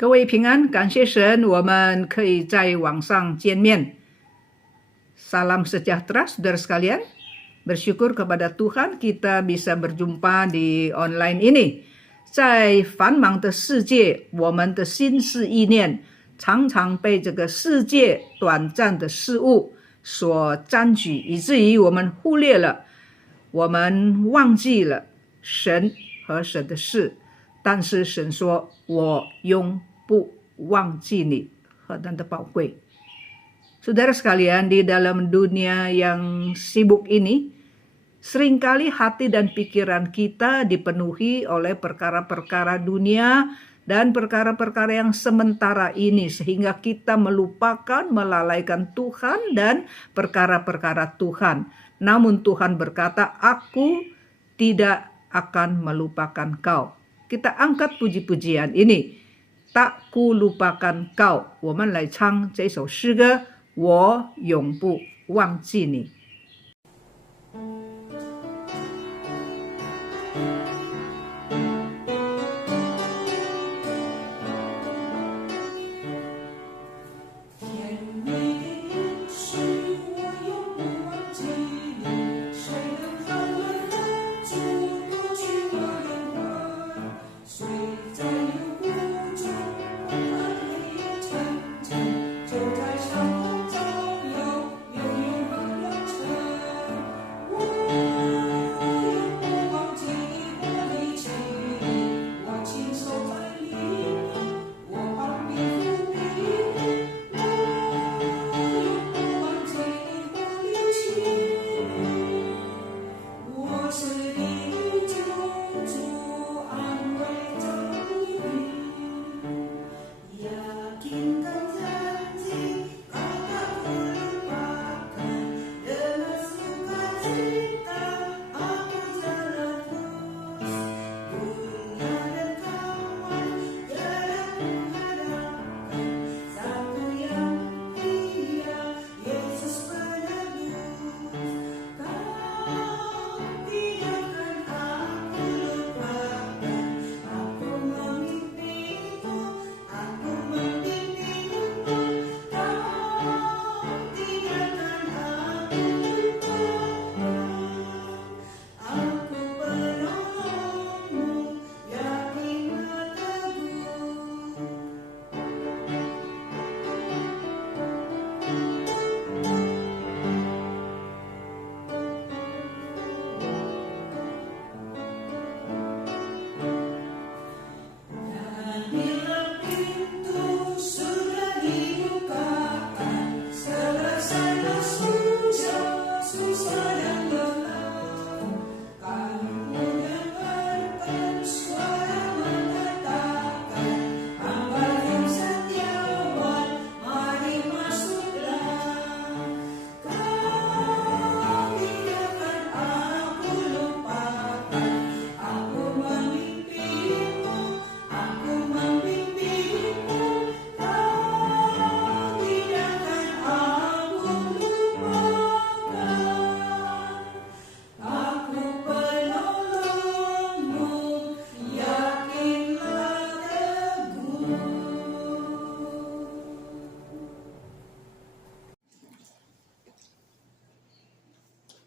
各位平安，感谢神，我们可以在网上见面。Salam sejahtera saudara sekalian. Bersyukur kepada Tuhan kita bisa berjumpa di online ini. 在繁忙的世界，我们的心思意念常常被这个世界短暂的事物所占据，以至于我们忽略了，我们忘记了神和神的事。但是神说，我永不忘记你，何等的宝贵。Saudara sekalian, di dalam dunia yang sibuk ini, seringkali hati dan pikiran kita dipenuhi oleh perkara-perkara dunia dan perkara-perkara yang sementara ini, sehingga kita melupakan, melalaikan Tuhan dan perkara-perkara Tuhan. Namun Tuhan berkata, aku tidak akan melupakan kau. Kita angkat puji-pujian ini. Tak ku lupakan kau. 我们来唱这首诗歌，我永不忘记你。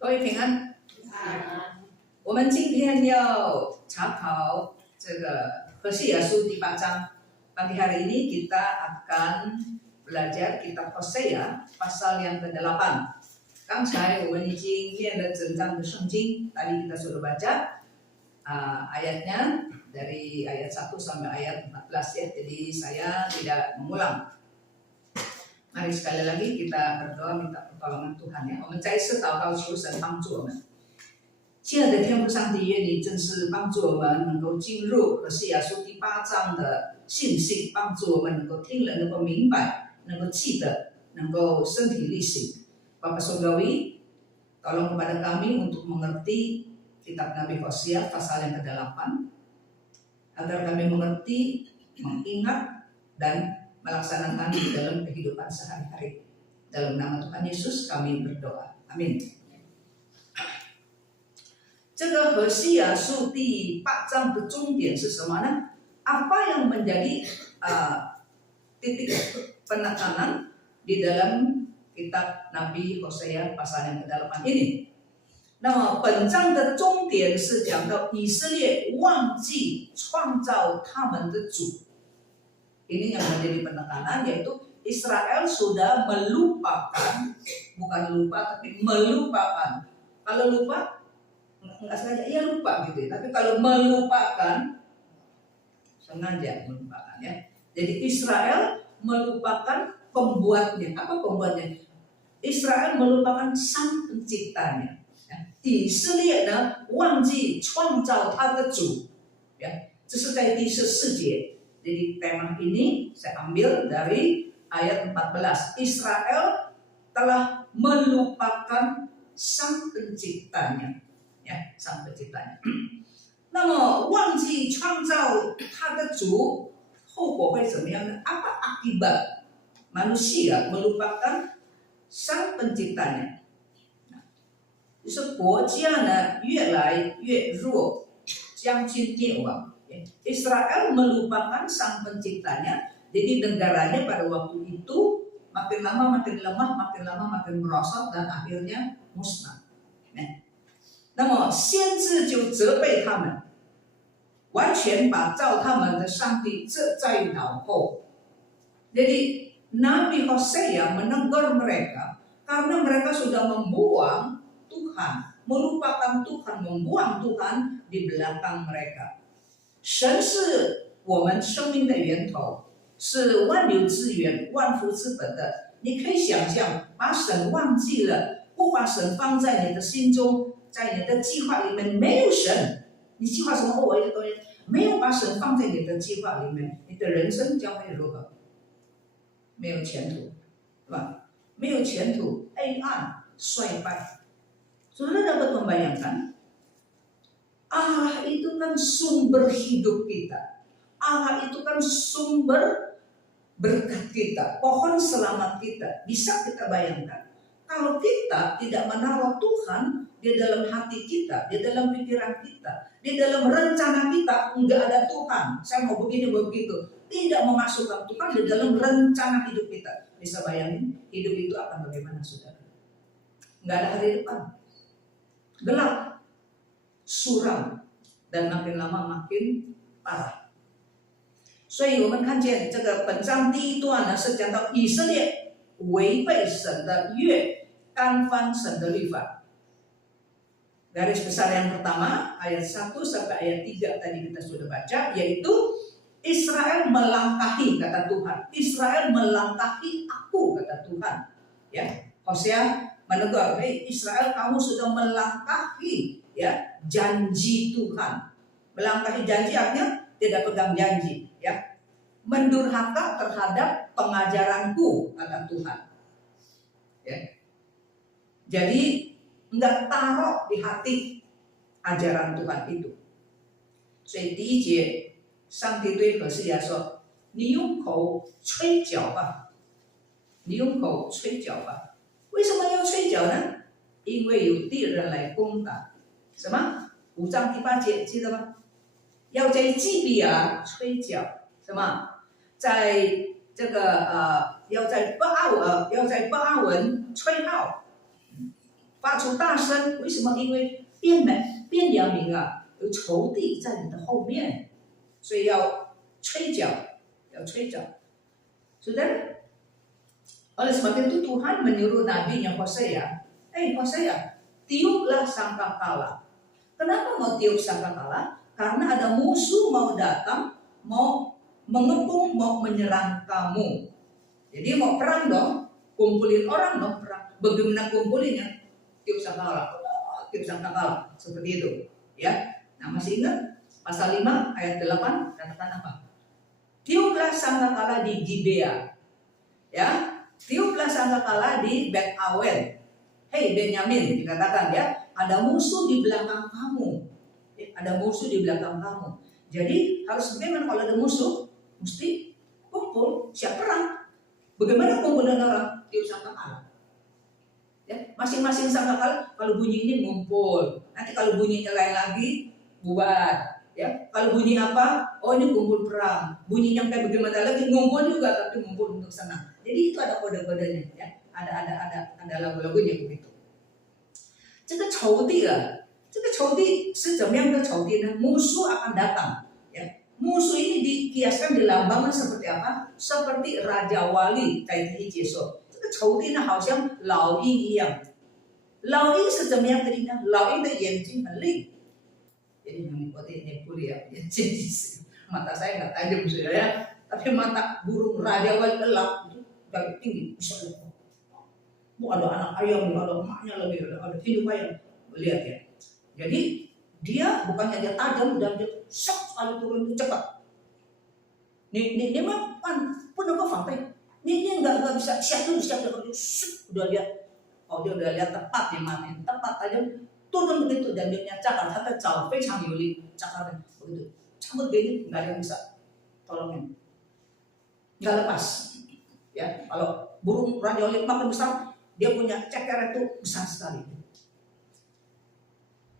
各位平安，我们今天要查考这个何西阿书第8章。Pagi hari ini kita akan belajar kitab Hosea pasal yang ke-8。刚才我们已经念了整章的圣经，tadi kita sudah baca ayatnya dari ayat 1 sampai ayat 14 ya. Jadi saya tidak mengulang. Mari sekali lagi kita berdoa minta pertolongan Tuhan ya。我们再次祷告求神帮助我们。亲爱的天父上帝，愿你正是帮助我们能够进入何西阿书第8章的信息，帮助我们能够听了，能够明白，能够记得，能够身体力行。Bapak Surgawi, tolong kepada kami untuk mengerti kitab Nabi Hosea pasal yang ke-8, agar kami mengerti, mengingat, dan melaksanakan di dalam kehidupan sehari-hari. Dalam nama Tuhan Yesus kami berdoa. Amin. 这个何西阿书第8章的重点是什么呢？ apa yang menjadi titik penekanan di dalam kitab Nabi Hosea pasal yang ke-8 ini. 那么本章的重点是讲到以色列忘记创造他们的主。Ini yang menjadi penekanan, yaitu Israel sudah melupakan, bukan lupa tapi melupakan. Kalau lupa nggak sengaja, iya lupa gitu ya. Tapi kalau melupakan, sengaja melupakan ya. Jadi Israel melupakan pembuatnya. Apa pembuatnya? Israel melupakan sang penciptanya. 以色列呢忘记创造他的主，ya， 这是在第14节。Jadi tema ini saya ambil dari ayat 14. Israel telah melupakan sang penciptanya, ya, sang penciptanya. 那么忘记创造他的主，后果会怎么样呢？ Apa akibat manusia melupakan sang penciptanya? 就是国家呢越来越弱，将近灭亡。Israel melupakan sang penciptanya, jadi negaranya pada waktu itu makin lama makin lemah, makin lama makin merosot dan akhirnya musnah. 那么先知就责备他们，完全把造他们的上帝这在脑后。Jadi Nabi Hosea menegur mereka karena mereka sudah membuang Tuhan, melupakan Tuhan, membuang Tuhan di belakang mereka. 神是我们生命的源头，是万流之源、万福之本的。你可以想象，把神忘记了，不把神放在你的心中，在你的计划里面，没有神，你计划什么？我一个东西没有把神放在你的计划里面，你的人生将会如何？没有前途，对吧？没有前途，黑暗、衰败。Saudara dapat membayangkan, Allah itu kan sumber hidup kita. Allah itu kan sumber berkat kita, pohon selamat kita. Bisa kita bayangkan, kalau kita tidak menaruh Tuhan di dalam hati kita, di dalam pikiran kita, di dalam rencana kita, enggak ada Tuhan. Saya mau begini begitu, tidak memasukkan Tuhan di dalam rencana hidup kita. Bisa bayangin, hidup itu akan bagaimana, saudara? Enggak ada hari depan. Gelap, suram, dan makin lama makin parah. 所以我们看见这个本章第一段呢，是讲到以色列违背神的约，干犯神的律法。Garis besar yang pertama, ayat 1 sampai ayat 3 tadi kita sudah baca, yaitu Israel melangkahi, kata Tuhan. Israel melangkahi aku, kata Tuhan. Ya, Hosea menegur, hey Israel, kamu sudah melangkahi ya janji Tuhan. Melangkahi janji artinya tidak pegang janji, ya. Mendurhaka terhadap pengajaranku, kata Tuhan. Ya. Jadi enggak taruh di hati ajaran Tuhan itu. 所以第一节，上帝对何西阿说：“你用口吹角吧，你用口吹角吧。” 为什么要吹角呢？因为有敌人来攻打。什么？5章第8节记得吗？要在基比亚吹角，什么？在这个要在巴阿文吹号，发出大声。为什么？因为便雅悯啊，有仇敌在你的后面，所以要吹角，要吹角。Saudara, oleh sebab itu Tuhan menyuruh nabinya Hosea, Hosea, tiuplah sangkakala. Kenapa mau tiup sangkakala? Karena ada musuh mau datang, mau mengepung, mau menyerang kamu. Jadi mau perang dong, kumpulin orang dong perang. Bagaimana kumpulinnya? Tiup sangkakala, seperti itu. Ya, nah masih ingat pasal 5 ayat 8 katakan apa? Tiuplah sangkakala di Gibea, ya. Tiuplah sangkakala di Bet Awen. Hei Benyamin, dikatakan ya, ada musuh di belakang kamu. Ada musuh di belakang kamu. Jadi harus bagaimana kalau ada musuh? Mesti kumpul, siap perang. Bagaimana kumpul dengan orang? Tiup sangkakala. Ya, masing-masing sangkakala kalau bunyi ini ngumpul. Nanti kalau bunyinya lain lagi, bubar. Ya, kalau bunyi apa? Oh ini kumpul perang. Bunyinya kayak bagaimana lagi? Ngumpul juga, tapi ngumpul untuk senang. Jadi itu ada kode-kodenya, ya. Ada lagu-lagunya begitu. 这个仇敌啊，这个仇敌是怎么样的仇敌呢？ musuh akan datang. Ya. Musuh ini dikiaskan dilambangkan seperti apa? Seperti raja wali. 在第一节说，这个仇敌呢，好像老鹰一样。老鹰是怎么样的鹰呢？老鹰的眼睛很利。Jadi mengikuti Nepuri ya, jadi mata saya nggak tajam sih ya, tapi mata burung raja wali gelap itu dari tinggi bisa lihat. Bu ada anak ayam, ada emaknya lagi, ada hidup ayam, lihat ya. Jadi dia bukannya dia tajam dan dia sok sekali turun itu cepat. Ini memang pun apa fakta? Ini nggak bisa siapa udah lihat, oh dia udah lihat tepat ya mati, tepat tajam. turun begitu dan dia cakar, kata jauh, 非常有力 cakarnya begitu, cabut gini nggak ada yang bisa tolongin, nggak lepas. Ya kalau burung raja wali makin besar, dia punya cakar itu besar sekali.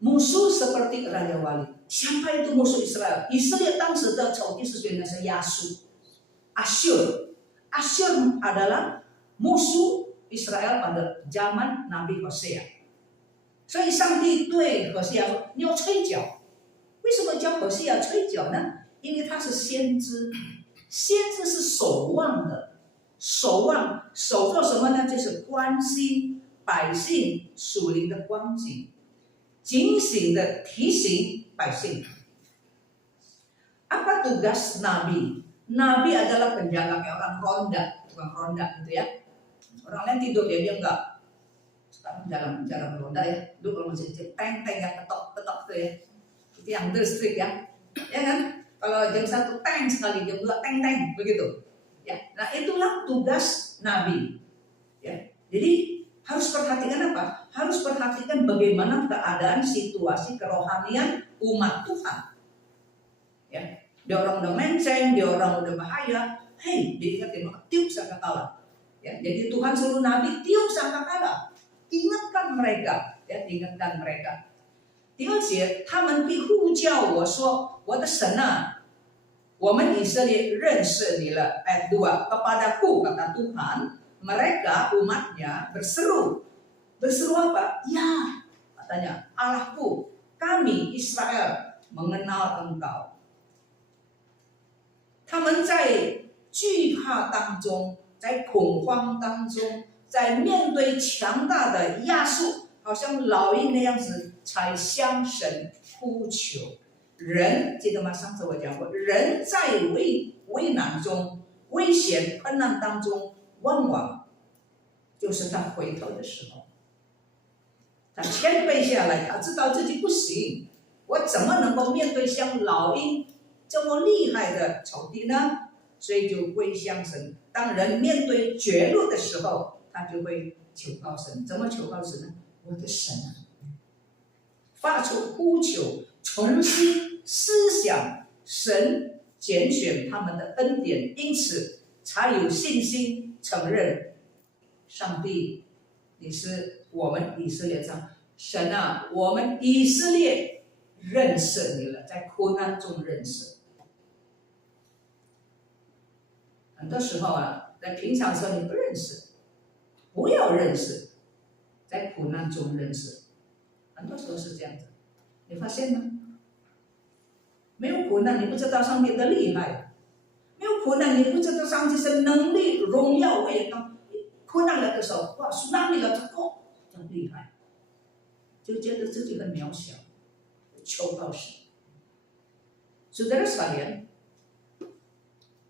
Musuh seperti raja wali. Siapa itu musuh Israel? Israel 当时的仇敌是谁呢？是亚述， Asyur. Asyur adalah musuh Israel pada zaman Nabi Hosea. 所以上帝对何西阿说：“你要吹角。”为什么叫何西阿吹角呢？因为他是先知，先知是守望的，守望守做什么呢？就是关心百姓属灵的光景，警醒的提醒百姓。Apa tugas Nabi? Nabi adalah penjaga, kayak orang ronda, tukang ronda gitu ya. Orang lain tidur dia enggak. Sekarang jalan ronda ya. Dulu kalau masih kecil, teng-teng yang ketok-ketok tuh ya. Itu yang distrik ya. Ya kan? Kalau jam 1 teng sekali, jam 2 teng-teng begitu. Ya. Nah, itulah tugas Nabi. Ya. Jadi harus perhatikan apa? Harus perhatikan bagaimana keadaan situasi kerohanian umat Tuhan. Ya. Dia orang udah menceng, dia orang udah bahaya. Hei, diingatin, tiup sangkakala. Ya, jadi Tuhan suruh Nabi tiup sangkakala. Ingatkan mereka, ya, ingatkan mereka. 第二节，他们必呼叫我说：“我的神啊，我们以色列认识你了。” Ayat 2, kepadaku kata Tuhan, mereka umatnya berseru. Berseru apa? Ya, katanya, Allahku, kami Israel mengenal Engkau. 他们在惧怕当中，在恐慌当中，在面对强大的亚述，好像老鹰那样子，才向神呼求。人记得吗？上次我讲过，人在危难中、危险困难当中，往往就是他回头的时候，他谦卑下来，他知道自己不行，我怎么能够面对像老鹰这么厉害的仇敌呢？所以就归向神。当人面对绝路的时候，他就会求告神。怎么求告神呢？我的神啊，发出呼求，重新思想神拣选他们的恩典，因此才有信心承认上帝，你是我们以色列上神啊，我们以色列认识你了，在苦难中认识。很多时候啊，在平常时候你不认识，不要认识，在苦难中认识。很多时候是这样子，你发现吗？没有苦难，你不知道上帝的厉害；没有苦难，你不知道上帝的能力、荣耀、伟大。苦难来的时候，哇，哪里了？这个真厉害，就觉得自己很渺小，求告神。Saudara sekalian,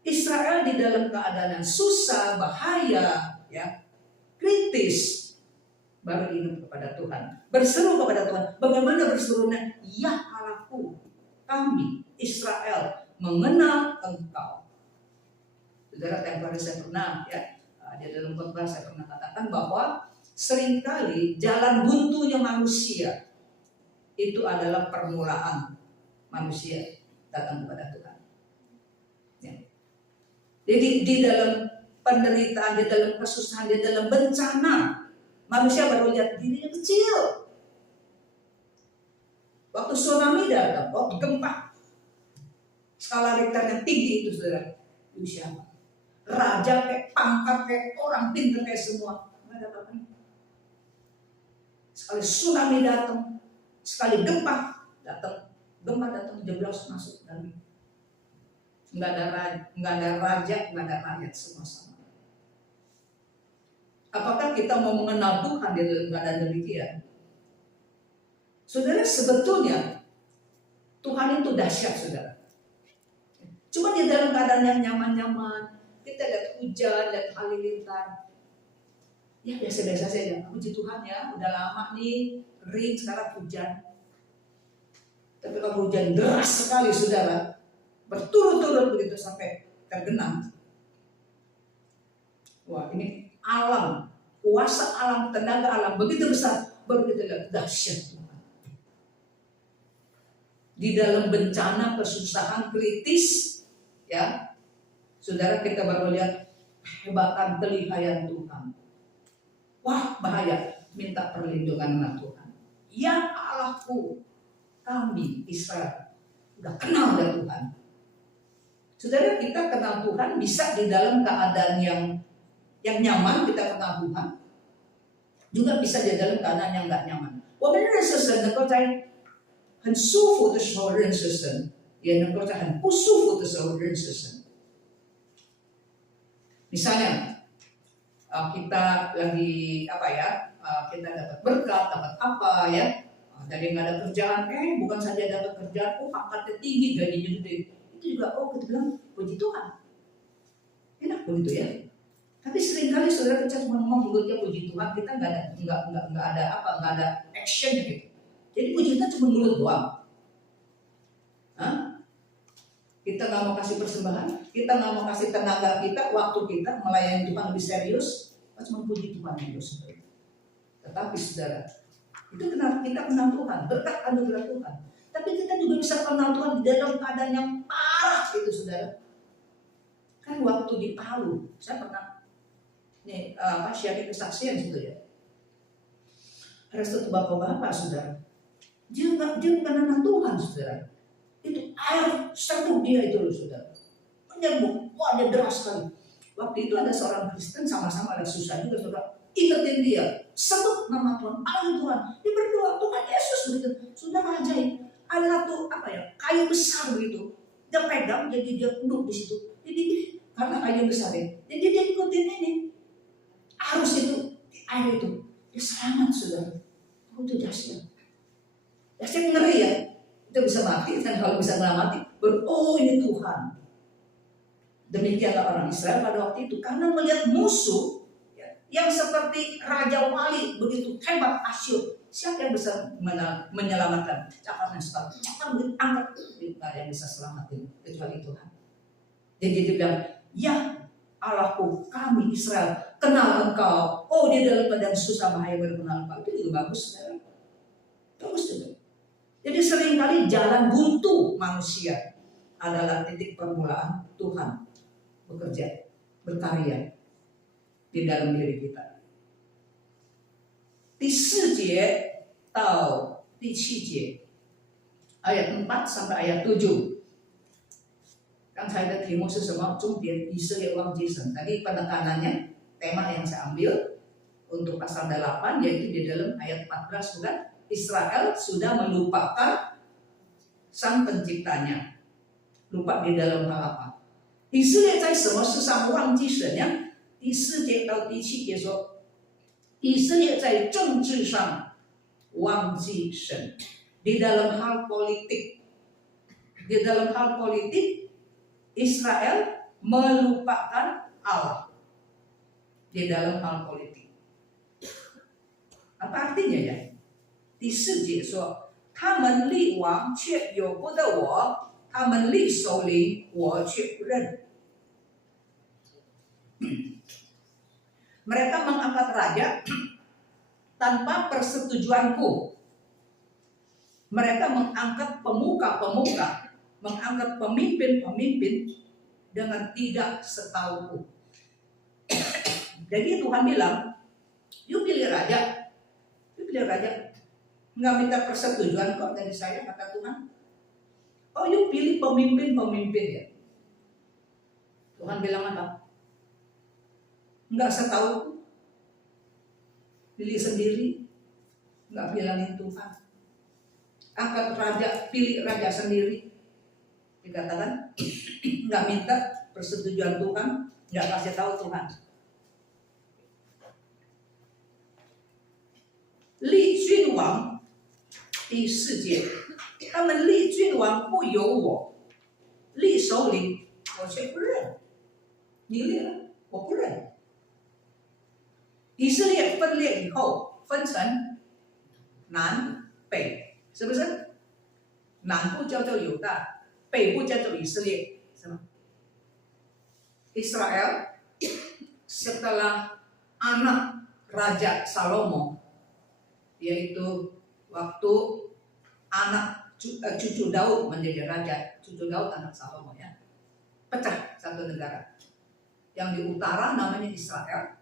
Israel di dalam keadaan yang susah, bahaya, ya, kritis, baru ingat kepada Tuhan, berseru kepada Tuhan. Bagaimana berserunya? Ya Allahku, kami Israel mengenal Engkau. Saudara, tempoh hari saya pernah, ya, di dalam khotbah saya pernah katakan bahwa seringkali jalan buntunya manusia itu adalah permulaan manusia datang kepada Tuhan. Ya. Jadi di dalam penderitaan, di dalam kesusahan, di dalam bencana, manusia baru lihat dirinya kecil. Waktu tsunami datang, waktu gempa, skala Richter yang tinggi itu saudara, itu siapa? Raja kayak pangkat kayak orang pintar kayak semua, nggak ada apa-apa. Sekali tsunami datang, sekali gempa datang, jeblos masuk dan nggak ada raja, nggak ada rakyat, semua sama. Apakah kita mau mengenal Tuhan di dalam keadaan demikian? Saudara, sebetulnya Tuhan itu dahsyat, saudara. Cuma di dalam keadaan yang nyaman-nyaman, kita lihat hujan, lihat halilintar, ya biasa-biasa saja. Puji Tuhan ya, udah lama nih kering, sekarang hujan. Tapi kalau hujan deras sekali, saudara, berturut-turut begitu sampai tergenang. Wah, ini alam, kuasa alam, tenaga alam begitu besar, baru kita lihat dahsyat Tuhan. Di dalam bencana, kesusahan, kritis, ya, saudara, kita baru lihat kehebatan kelihayan Tuhan. Wah, bahaya, minta perlindungan sama Tuhan. Ya Allahku, kami Israel udah kenal dengan Tuhan. Saudara, kita kenal Tuhan bisa di dalam keadaan yang nyaman, kita kenal Tuhan. Juga bisa di dalam keadaan yang nggak nyaman. 我们认识神能够在很舒服的时候认识神，也能够在很不舒服的时候认识神。Misalnya kita lagi kita dapat berkat, dapat apa ya, dari nggak ada kerjaan, bukan saja dapat kerjaan, pangkatnya tinggi, gajinya gede, itu juga kita bilang puji Tuhan, enak begitu ya. Tapi seringkali saudara kita cuma ngomong mulutnya puji Tuhan, kita nggak ada action gitu. Jadi puji kita cuma mulut doang. Kita nggak mau kasih persembahan, kita nggak mau kasih tenaga kita, waktu kita melayani Tuhan lebih serius, cuma puji Tuhan terus. Tetapi saudara, itu kenal kita kenal Tuhan, berkat anugerah Tuhan. Tapi kita juga bisa kenal Tuhan di dalam keadaan yang parah itu, saudara. Kan waktu di Palu, saya pernah share kesaksian situ ya. Ada satu bapak-bapak, saudara. Dia bukan anak Tuhan, saudara. Itu air seduh dia itu, saudara. Menyerbu, dia deras sekali. Waktu itu ada seorang Kristen, sama-sama ada susah juga, saudara. Ingetin dia, sebut nama Tuhan, panggil Tuhan, dia berdoa, Tuhan Yesus begitu. Saudara, ajaib. Ada satu kayu besar begitu. Dia pegang, jadi dia duduk di situ. Jadi karena kayu besar ya, jadi dia ikutin ini. Arus itu, air itu, dia selamat, saudara. Itu dahsyat. Dahsyat, ngeri ya. Kita bisa mati, dan kalau bisa melamati, ini Tuhan. Demikianlah orang Israel pada waktu itu, karena melihat musuh yang seperti Raja Wali begitu hebat Asyur. Siapa yang bisa menyelamatkan? Cakapnya sekali, cakap begitu angkat, tidak ada yang bisa selamatin kecuali Tuhan. Jadi dia bilang, ya Allahku, kami Israel kenal Engkau. Di dalam keadaan susah bahaya baru kenal Engkau. Itu juga bagus, saudara. Bagus juga. Jadi seringkali jalan buntu manusia adalah titik permulaan Tuhan bekerja, berkarya di dalam diri kita. 第4节到第7节 ayat 4 sampai ayat 7. 刚才的题目是什么？终点以色列忘记神。Tadi penekanannya, tema yang saya ambil untuk pasal 8 yaitu di dalam ayat 14 bukan? Israel sudah melupakan sang penciptanya. Lupa di dalam hal apa? 以色列在什么事上忘记神呢？第4节到第7节说，以色列在政治上忘记神。Di dalam hal politik, Israel melupakan Allah. Di dalam hal politik. Apa artinya ya? 第4节说，他们立王却由不得我，他们立首领我却不认。Mereka mengangkat raja tanpa persetujuanku. Mereka mengangkat pemuka-pemuka, mengangkat pemimpin-pemimpin dengan tidak setauku. Jadi Tuhan bilang, you pilih raja, nggak minta persetujuan kok dari saya, kata Tuhan. Oh, you pilih pemimpin-pemimpin ya. Tuhan bilang apa? Enggak setahu, pilih sendiri, enggak bilangin Tuhan. Angkat raja, pilih raja sendiri. Dikatakan enggak minta persetujuan Tuhan, enggak kasih tahu Tuhan. Li Jun Wang 第4节，他们立君王不由我，立首领我却不认。你立了，我不认。以色列分裂以后，分成南北，是不是？南部叫做犹大，北部叫做以色列，是吗？ Israel setelah anak Raja Salomo, yaitu waktu anak cucu Daud menjadi raja, cucu Daud anak Salomo ya, pecah satu negara. Yang di utara namanya Israel,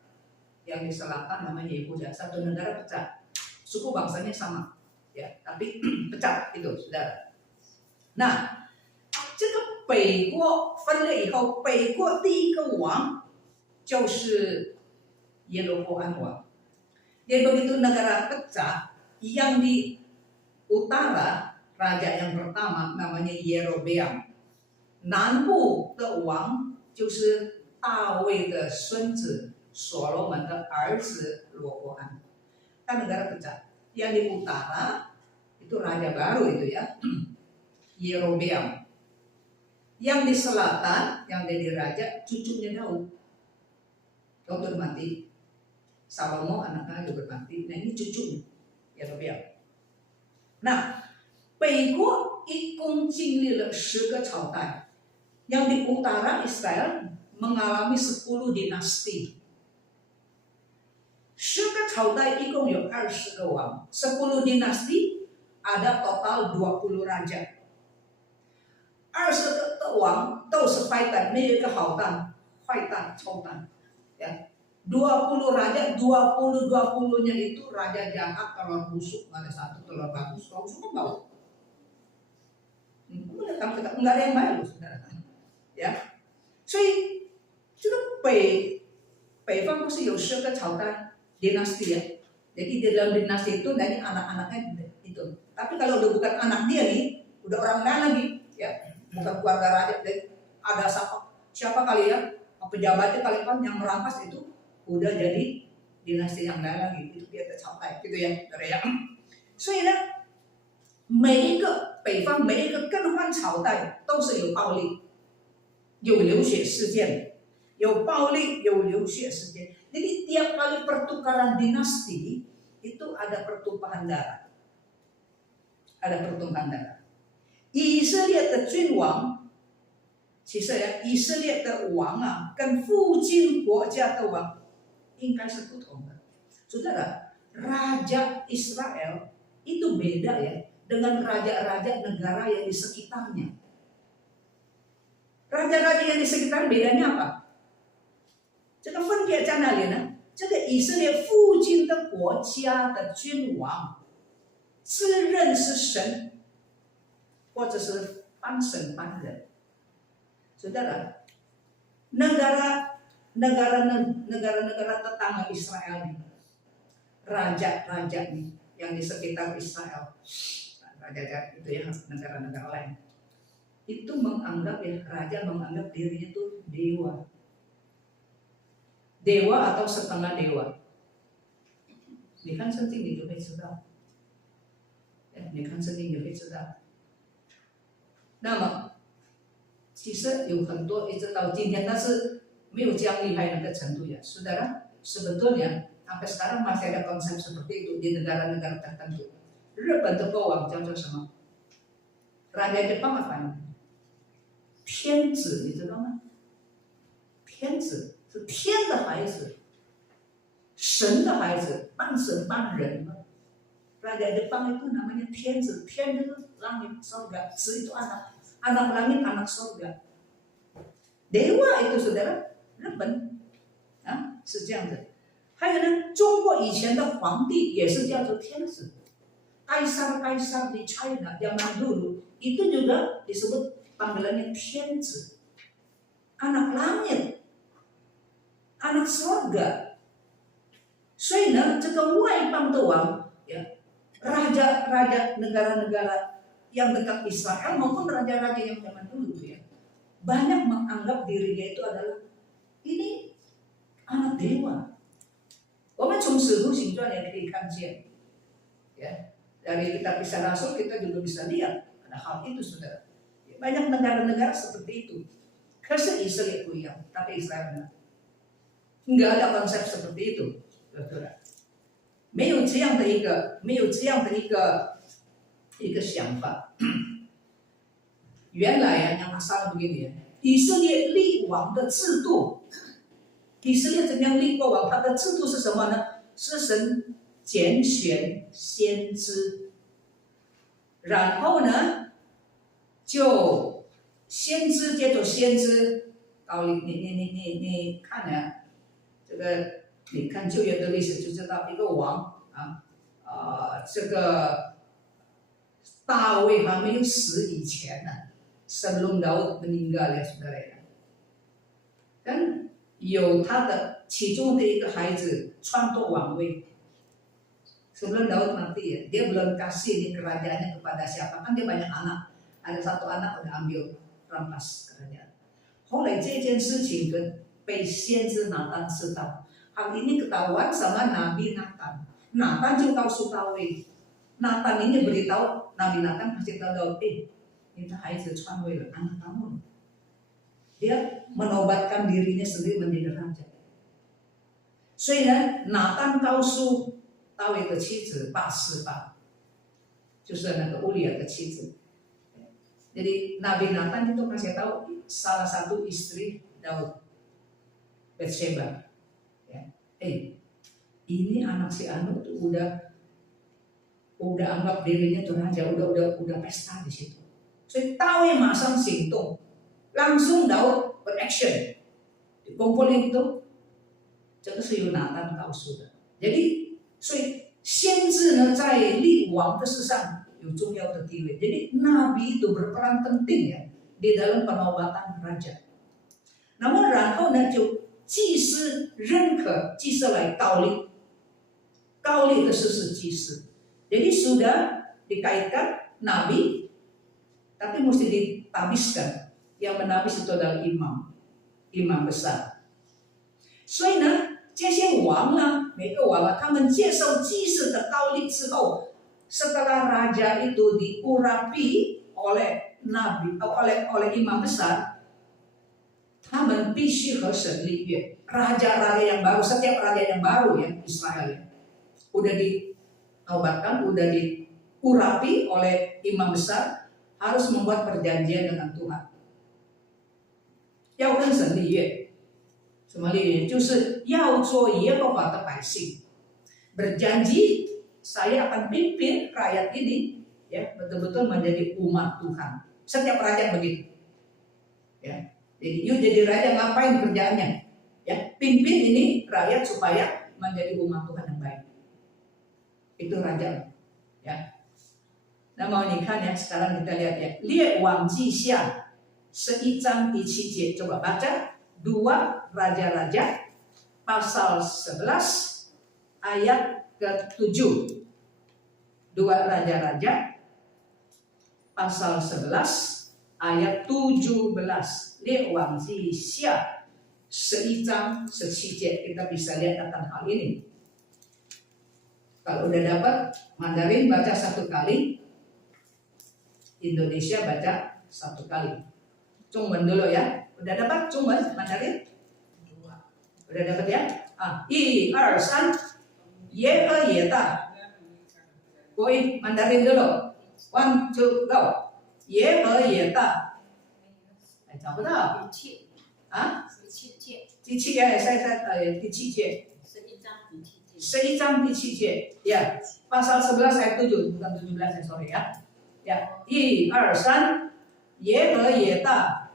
yang di selatan namanya Yehuda. Satu negara pecah, suku bangsanya sama, ya, tapi pecah itu, saudara. Nah, 这个北国分裂以后，北国第一个王就是耶罗波安王。Jadi begitu negara pecah, yang di utara raja yang pertama namanya Yerobeam， 南部的王就是大卫的孙子所罗门的儿子罗波安。Kan negara pecah. Yang di utara itu raja baru itu ya, Yerobeam. Yang di selatan yang jadi raja cucunya Daud. Daud bermati, Salomo anaknya juga bermati. Nah ini cucunya Yerobeam. Nah, 北国一共经历了10个朝代。Yang di utara Israel mengalami 10 dinasti. 10个朝代一共有20个王，10 dinasti ada total 20 raja。20个王都是坏蛋，没有一个好蛋，坏蛋、臭蛋，ya. 20 raja, 20-20-nya itu raja jahat, telur busuk, nggak ada satu telur bagus, kalau semua bau. Enggak ada yang baik, saudara. Ya, 所以这个北方不是有10个朝代 dinasti ya. Jadi di dalam dinasti itu dari anak-anaknya itu. Tapi kalau udah bukan anak dia nih, udah orang lain lagi, ya, bukan keluarga raja, ada siapa kali ya, pejabatnya kali kan yang merampas itu udah jadi dinasti yang lain lagi, itu dia tercapai, gitu ya, saudara ya. 所以呢，每一个北方每一个更换朝代都是有暴力。有流血事件，有暴力，有流血事件。Jadi tiap kali pertukaran dinasti itu ada pertumpahan darah, ada pertumpahan darah. 以色列的君王，其实呀，以色列的王啊，跟附近国家的王应该是不同的。Saudara, Raja Israel itu beda ya dengan raja-raja negara yang di sekitarnya. Raja-raja yang di sekitar bedanya apa? 这个分别在哪里呢？这个以色列附近的国家的君王自认是神，或者是半神半人。Saudara, negara-negara tetangga Israel nih, raja-raja nih yang di sekitar Israel, raja itu ya, negara-negara lain. Itu menganggap ya, raja menganggap dirinya itu dewa. Dewa atau setengah dewa. 你看圣经你就会知道。你看圣经你会知道。那么其实有很多一直到今天，但是没有这样厉害的程度ya. Saudara, sebetulnya sampai sekarang masih ada konsep seperti itu di negara-negara tertentu. 日本的国王叫做什么？ Raja Jepang apa？ 天子，你知道吗？天子是天的孩子，神的孩子，半神半人。Raja Jepang itu namanya 天子，天itu langit surga， 子 itu anak langit anak surga。Dewa itu saudara， 日本啊是这样子。还有呢，中国以前的皇帝也是叫做天子， Kaisar di China zaman dulu itu juga disebut panggilannya 天子, anak langit, anak surga. 所以呢，这个外邦的王，ya, raja-raja negara-negara yang dekat Israel maupun raja-raja yang zaman dulu, ya, banyak menganggap dirinya itu adalah ini anak dewa. 我们从使徒行传也可以看见, ya, dari kitab Kisah Rasul kita juga bisa lihat ada hal itu, saudara. Banyak negara-negara seperti itu. 可是以色列不一样, tapi Israel enggak ada konsep seperti itu, saudara. 没有这样的一个想法。原来啊yang masalah begini ya, 以色列立王的制度，以色列怎么样立国王？他的制度是什么呢？是神拣选先知，然后呢，就先知接着先知，你看啊，这个你看旧约的历史就知道，一个王啊，这个大卫还没有死以前呢，sebelum Daud meninggal ya saudara ya, dan 有他的其中的一个孩子篡夺王位。Sebelum Daud mati ya, dia belum kasih ini kerajaannya kepada siapa, kan dia banyak anak, ada satu anak udah ambil rampas kerajaan. 后来这件事情被先知拿单知道，hal ini ketahuan sama Nabi Nathan. Nathan 就告诉大卫， Nathan ini beritahu Nabi Nathan kasih tahu Daud, ini孩子篡位了anak kamu. Dia menobatkan dirinya sendiri menjadi raja. 所以呢，拿单告诉大卫的妻子拔示巴，就是那个乌利亚的妻子。Jadi Nabi Nathan itu kasih tahu salah satu istri Daud, Bathsheba. Ya, ini anak si Anu tuh udah anggap dirinya tuh raja, udah pesta di situ. 所以大卫马上行动。 langsung Daud beraction, dikumpulin itu, 这个是由拿单告诉的。jadi 所以先知呢在立王的事上有重要的地位。jadi nabi itu berperan penting ya di dalam penobatan raja。那么然后呢就祭司认可祭司来高丽的事是祭司。jadi sudah dikaitkan nabi, tapi mesti ditabiskan. Yang menabis itu adalah imam besar. 所以呢，这些王呢，每个王啊，他们接受祭司的高丽之后， setelah raja itu diurapi oleh nabi, oleh imam besar, 他们必须和神立约。raja-raja yang baru, setiap raja yang baru ya Israel ya, udah dinobatkan, udah diurapi oleh imam besar, harus membuat perjanjian dengan Tuhan. 要跟神立约，什么立约？就是要做耶和华的百姓， berjanji saya akan pimpin rakyat ini ya betul-betul menjadi umat Tuhan. Setiap raja begitu. Ya. Jadi you jadi raja ngapain kerjaannya? Ya, pimpin ini rakyat supaya menjadi umat Tuhan yang baik. Itu raja. Ya. Nah, mau nikah ya, sekarang kita lihat ya. 列王记下 11章第7节, coba baca 2 Raja-Raja pasal 11 ayat ke-7. 2 Raja-Raja pasal 11 ayat 17. 列王记下11章17节, kita bisa lihat akan hal ini. Kalau udah dapat Mandarin baca 1 kali, Indonesia baca 1 kali. 中文 dulu ya. Udah dapat 中文 Mandarin? Udah dapat ya? 1, 2, 3. 耶和也大。Koi Mandarin dulu. 1, 2, go. 耶和也大。找不到。第7节，第7节。11章第7节. Ya. Pasal 11 ayat 7, bukan 17 sorry ya. Ya. 1, 2, 3. 耶和也大。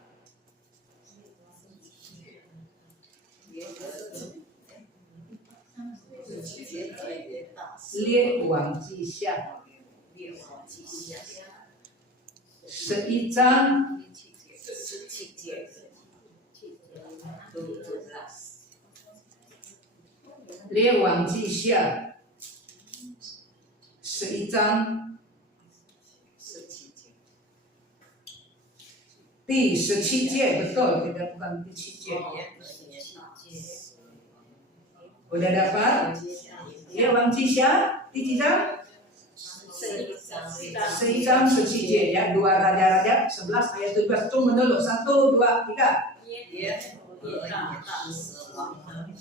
列王记下11 11章17节，列王记下11章17节，第17节betul, kita bukan di 7 节. Udah dapat?列王记下第几章？11章17节ya, 2 Raja-Raja 11 ayat 17. Tunggu dulu, 1, 2, 3. 耶和大死亡和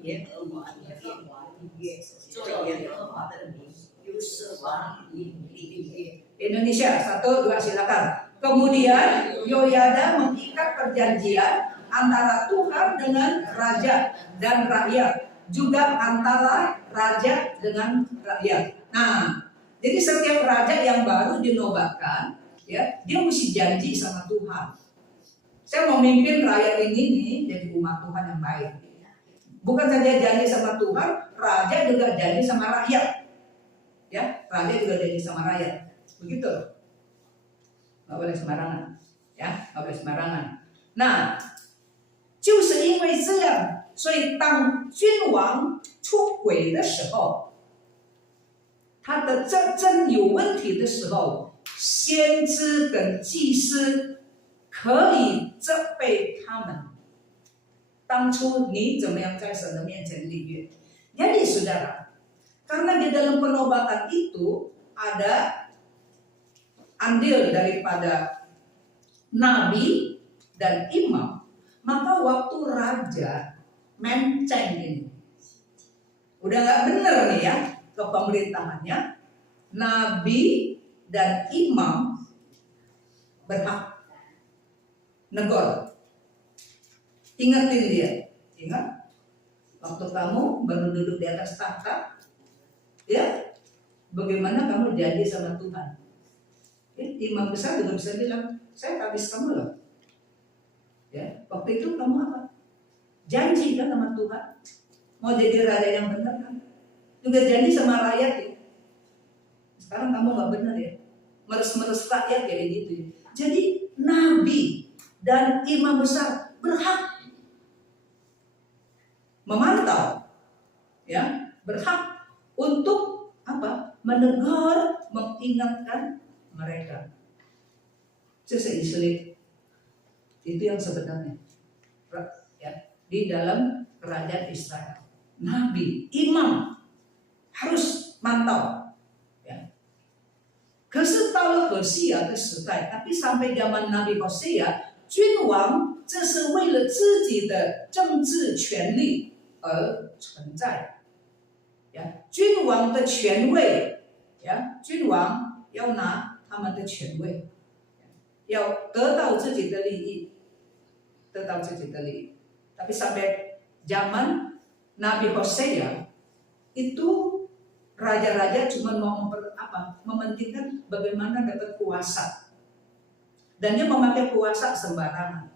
耶和华的列王立约，做耶和华的名，又是王以立约。 Indonesia 1, 2 silakan. Kemudian Yoyada mengikat perjanjian antara Tuhan dengan raja dan rakyat, juga antara raja dengan rakyat. Nah, jadi setiap raja yang baru dinobatkan, ya, dia mesti janji sama Tuhan. Saya mau mimpin rakyat ini nih jadi umat Tuhan yang baik. Bukan saja janji sama Tuhan, raja juga janji sama rakyat. Ya, raja juga janji sama rakyat. Begitu. Nggak boleh sembarangan. Ya, nggak boleh sembarangan. Nah, 就是因为这样，所以当君王出轨的时候，他的真有问题的时候，先知跟祭司可以责备他们。当初你怎么样在神的面前立约？ Jadi saudara, karena di dalam penobatan itu ada andil daripada nabi dan imam, maka waktu raja menceng ini udah nggak bener nih ya kepemerintahannya, nabi dan imam berhak negor. Ingatin dia, ingat waktu kamu baru duduk di atas tahta, ya bagaimana kamu janji sama Tuhan. Ya, imam besar juga bisa bilang, saya habis kamu loh. Ya, waktu itu kamu apa? Janji kan sama Tuhan, mau jadi raja yang benar kan? Juga janji sama rakyat ya. Sekarang kamu nggak benar ya, meres-meres rakyat kayak gitu ya. Jadi nabi dan imam besar berhak memantau, ya, berhak untuk apa? Menegur, mengingatkan mereka. Seseisli itu yang sebenarnya, ya, di dalam kerajaan Israel. Nabi, imam harus mantau. Ya. 可是到了何西阿的时代， tapi sampai zaman Nabi Hosea, 君王这是为了自己的政治权利而存在。呀，君王的权位，呀，君王要拿他们的权位，要得到自己的利益，得到自己的利益。Tapi sampai zaman Nabi Hosea itu raja-raja cuma mau mementingkan bagaimana dapat kuasa, dan dia memakai kuasa sembarangan.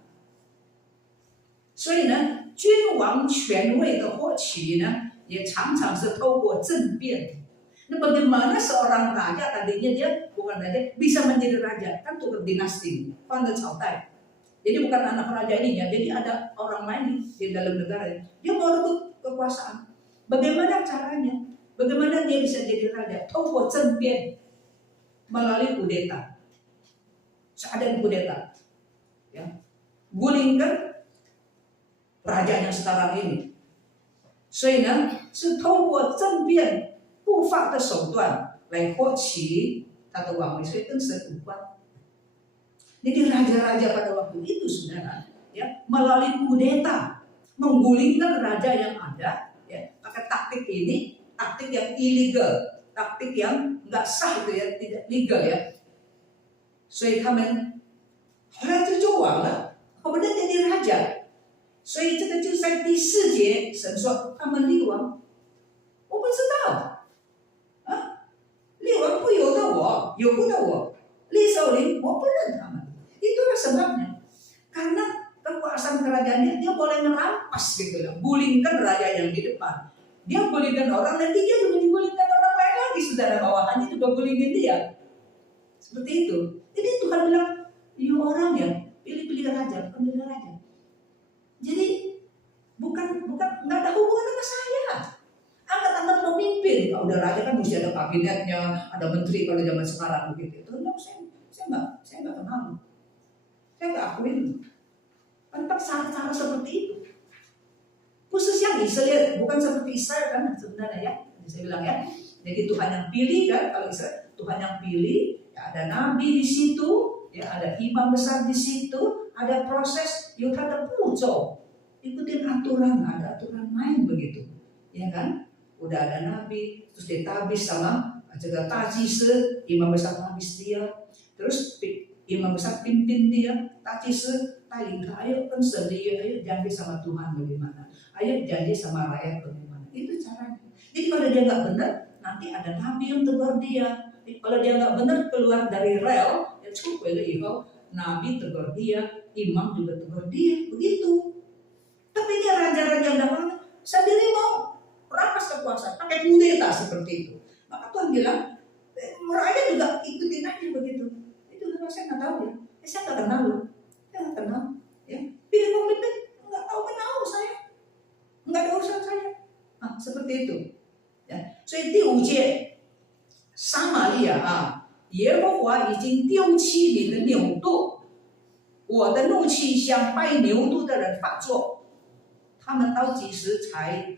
所以呢，君王权位的获取呢，也常常是透过政变。那bagaimana seorang raja tadinya dia bukan raja bisa menjadi raja, kan tukar dinasti, 换了朝代。Jadi bukan anak raja ini ya, jadi ada orang lain di dalam negara dia mau rebut kekuasaan. Bagaimana caranya? Bagaimana dia bisa jadi raja? 透过政变, melalui kudeta. Ada kudeta, ya, gulingkan raja yang sekarang ini. 所以呢，是透过政变不法的手段来获取他的王位，所以跟神无关。Jadi raja-raja pada waktu itu, saudara, ya, melalui kudeta menggulingkan raja yang ada, ya, pakai taktik ini, taktik yang ilegal, taktik yang nggak sah itu ya, tidak legal ya. 所以他们后来就做完了，kemudian jadi raja. 所以这个就在第4节，神说他们立王，我不知道，啊，立王不由得我，由不得我，立首领我不认他们。Itulah sebabnya, karena kekuasaan kerajaannya dia boleh merampas gitu loh, gulingkan raja yang di depan, dia gulingkan orang, nanti dia juga digulingkan orang lain lagi, saudara bawahannya juga gulingin dia, seperti itu. Jadi Tuhan Tuhan bilang, you orang ya, pilih-pilih raja, pemilih raja. Jadi bukan nggak ada hubungan sama saya. Angkat-angkat pemimpin, kalau udah raja kan mesti ada kabinetnya, ada menteri kalau zaman sekarang begitu. Itu enggak, saya nggak kenal, saya nggak akuin. Tentang cara-cara seperti itu. Khusus yang Israel, bukan seperti Israel kan sebenarnya ya. Saya bilang ya. Jadi Tuhan yang pilih kan, kalau Israel Tuhan yang pilih, ya ada nabi di situ, ya ada imam besar di situ, ada proses yuta pujo. Ikutin aturan, ada aturan main begitu, ya kan? Udah ada nabi, terus ditabis sama juga tajise, imam besar tabis dia, terus imam besar pimpin dia, tajise, ayo kan sedih, ayo janji sama Tuhan bagaimana, ayo janji sama rakyat bagaimana, itu caranya. Jadi kalau dia nggak benar, nanti ada nabi yang tegur dia. Kalau dia nggak benar keluar dari rel, ya cukup ya, nabi tegur dia, imam juga tegur dia, begitu. Tapi dia raja-raja yang dapat sendiri mau rampas kekuasaan, pakai kudeta seperti itu. Maka Tuhan bilang, raja juga ikutin aja begitu. Itu saya nggak tahu ya, saya nggak kenal loh, saya nggak kenal. Ya, pilih pemimpin nggak tahu kenal saya, nggak ada urusan saya. Nah, seperti itu. Ya, 所以第5节，撒玛利亚啊，耶和华已经丢弃你的牛犊，我的怒气像拜牛犊的人发作。他们到几时才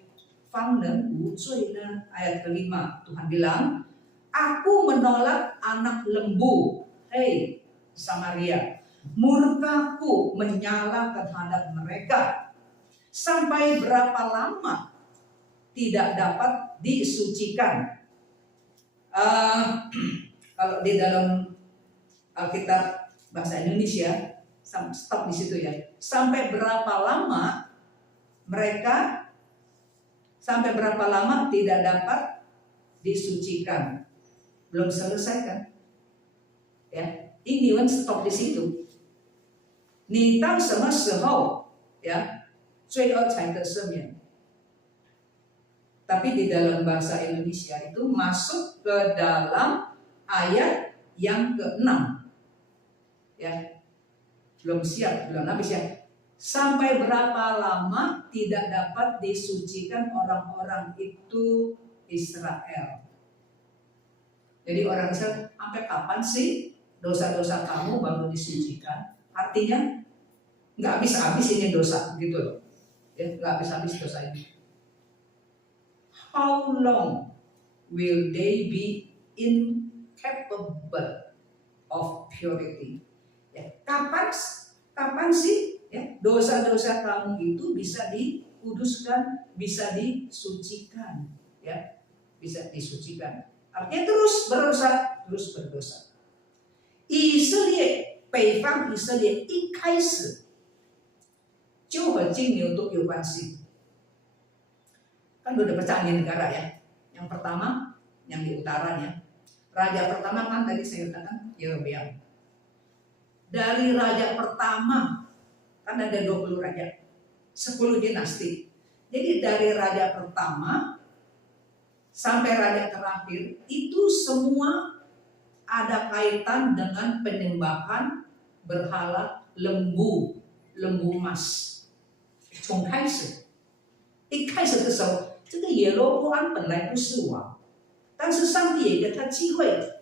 方能无罪呢？ Ayat kelima, Tuhan bilang, Aku menolak anak lembu, hei Samaria, murkaku menyala terhadap mereka. Sampai berapa lama tidak dapat disucikan? Kalau di dalam Alkitab bahasa Indonesia, stop di situ ya. Sampai berapa lama mereka, sampai berapa lama tidak dapat disucikan? Belum selesai kan? Ya, ini stop di situ. 你当什么时候ya 罪恶才得赦免? Tapi di dalam bahasa Indonesia itu masuk ke dalam ayat yang ke-6. Ya. Belum siap, belum habis ya. Sampai berapa lama tidak dapat disucikan orang-orang itu Israel? Jadi orang Israel, sampai kapan sih dosa-dosa kamu baru disucikan? Artinya nggak habis-habis ini dosa, gitu loh. Ya, nggak habis-habis dosa ini. How long will they be incapable of purity? Ya, kapan sih ya, dosa-dosa kamu itu bisa dikuduskan, bisa disucikan, ya, bisa disucikan. Artinya terus berdosa. 以色列北方以色列一开始就和金牛犊有关系。Kan udah percaya negara ya. Yang pertama, yang di utaranya, raja pertama kan tadi saya katakan Yerobeam. Dari raja pertama, kan ada 20 raja, 10 dinasti. Jadi dari raja pertama sampai raja terakhir itu semua ada kaitan dengan penyembahan berhala lembu emas. 从开始，一开始的时候，这个耶罗波安本来不是王，但是上帝也给他机会。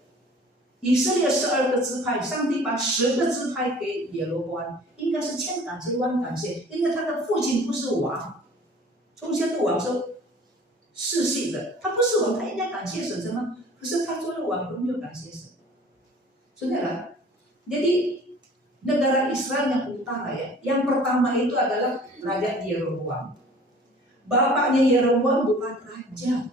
以色列12个支派，上帝把10个支派给耶罗波安，应该是千感谢万感谢，因为他的父亲不是王，从前的王是世袭的，他不是王，他应该感谢神吗？可是他做了王都没有感谢神。Saudara, jadi negara Israel yang utara ya, yang pertama itu adalah Raja Yeroboam. Bapaknya Yeroboam bukan raja.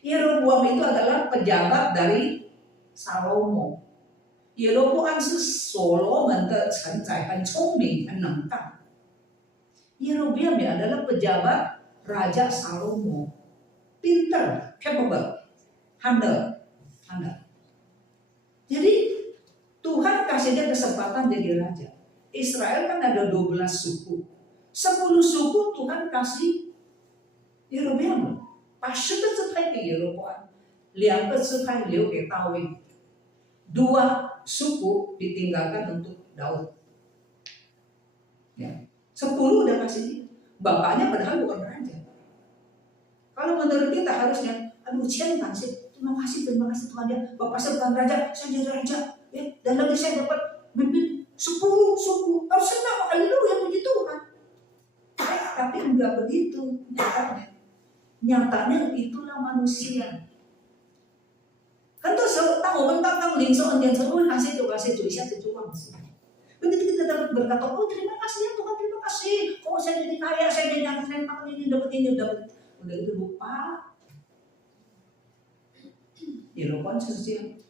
Yeroboam itu adalah pejabat dari Salomo. Yeroboam 是所罗门的臣宰，很聪明，很能干。Yeroboam adalah pejabat Raja Salomo, pintar, capable, handal. Jadi Tuhan kasih dia kesempatan jadi raja. Israel kan ada 12 suku. 10 suku Tuhan kasih Yerobeam，把10个支派给耶罗波安，2个支派留给大卫。2 suku ditinggalkan untuk Daud. Ya. 10 udah kasih dia. Bapaknya padahal bukan raja. Kalau menurut kita harusnya, aduh cian sih, terima kasih Tuhan ya, bapak saya bukan raja, saya jadi raja, ya, dan lagi saya dapat memimpin 10 suku, harus senang, haleluya, puji Tuhan. Tapi enggak begitu nyatanya. Nyatanya itulah manusia. Kan tuh tahu tentang lingkungan yang seru kasih tuh Isya itu uang sih. Begitu kita dapat berkata, oh terima kasih ya Tuhan, terima kasih. Kok saya jadi kaya, saya jadi dapat ini, dapat ini, dapat. Udah itu lupa. Ya lupa sesuatu.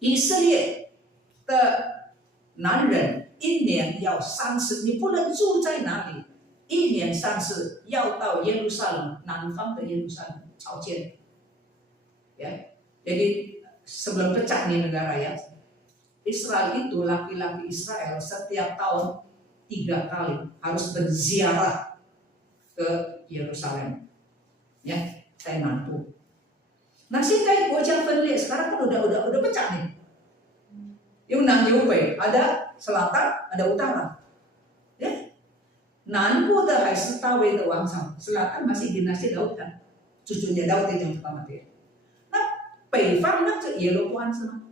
以色列的男人1年要30，你不能住在哪里？1年30要到耶路撒冷，南方的耶路撒冷朝见。Ya, jadi sebelum pecah nih negara ya, Israel itu laki-laki Israel setiap tahun 3 kali harus berziarah ke Yerusalem. Ya, saya mampu. Nah, sehingga Gojang Penlihat sekarang kan udah pecah nih. Yunan Yupe ada selatan, ada utara. Ya, Nanbu de hai是大卫的王朝， selatan masih dinasti Daud kan, cucunya Daud itu yang pertama dia. 北方那就耶罗波安是吗？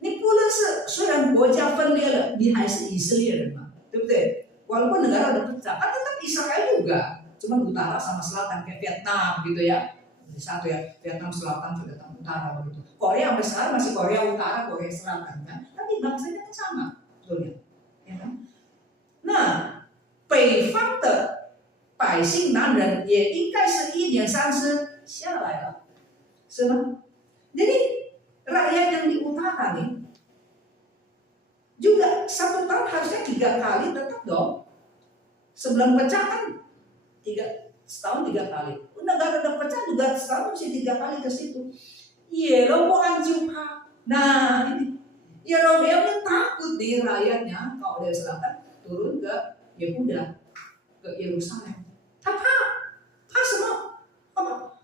你不论是虽然国家分裂了，你还是以色列人嘛，对不对？ Walaupun negara udah pecah, kan tetap Israel juga. Cuma utara sama selatan kayak Vietnam gitu ya. Satu ya, Vietnam Selatan, Vietnam Utara begitu. Korea sampai sekarang masih Korea Utara, Korea Selatan kan. Tapi bangsanya kan sama, betul ya kan? Nah, 北方的百姓男人也应该是1年30下来了，是吗？ Jadi rakyat yang di utara nih juga 1 tahun harusnya 3 kali tetap dong. Sebelum pecah kan 3 setahun 3 kali. Negara udah pecah juga setahun mesti 3 kali ke situ. Yeroboam juga. Nah ini Yeroboam ini takut di rakyatnya kalau dari selatan turun ke Yehuda, ke Yerusalem. Apa? Semua apa?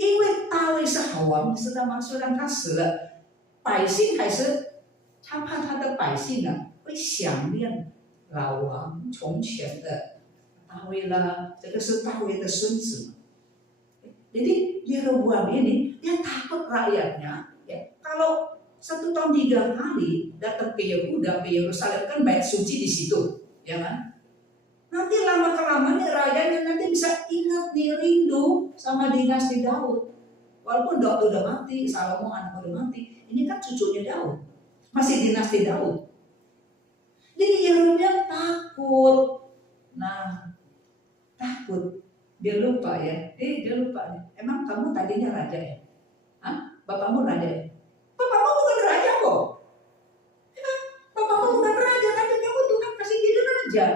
因为大卫是好王，你知道吗？虽然他死了，百姓还是他怕他的百姓啊会想念老王从前的大卫啦，这个是大卫的孙子嘛。Jadi Yeroboam ini dia takut rakyatnya, ya, kalau 1 tahun 3 kali datang ke Yehuda, ke Yerusalem kan bait suci di situ, ya kan? Nanti lama-kelamaan rajanya nanti bisa ingat nih, rindu sama dinasti Daud. Walaupun Daud udah mati, Salomo anak udah mati, ini kan cucunya Daud, masih dinasti Daud. Jadi Yeroboam takut. Nah, takut. Dia lupa ya. Dia lupa nih. Emang kamu tadinya raja ya? Hah? Bapakmu raja ya? Bapakmu bukan raja kok. Ya, bapakmu bukan raja, tapi kamu Tuhan kasih jadi raja.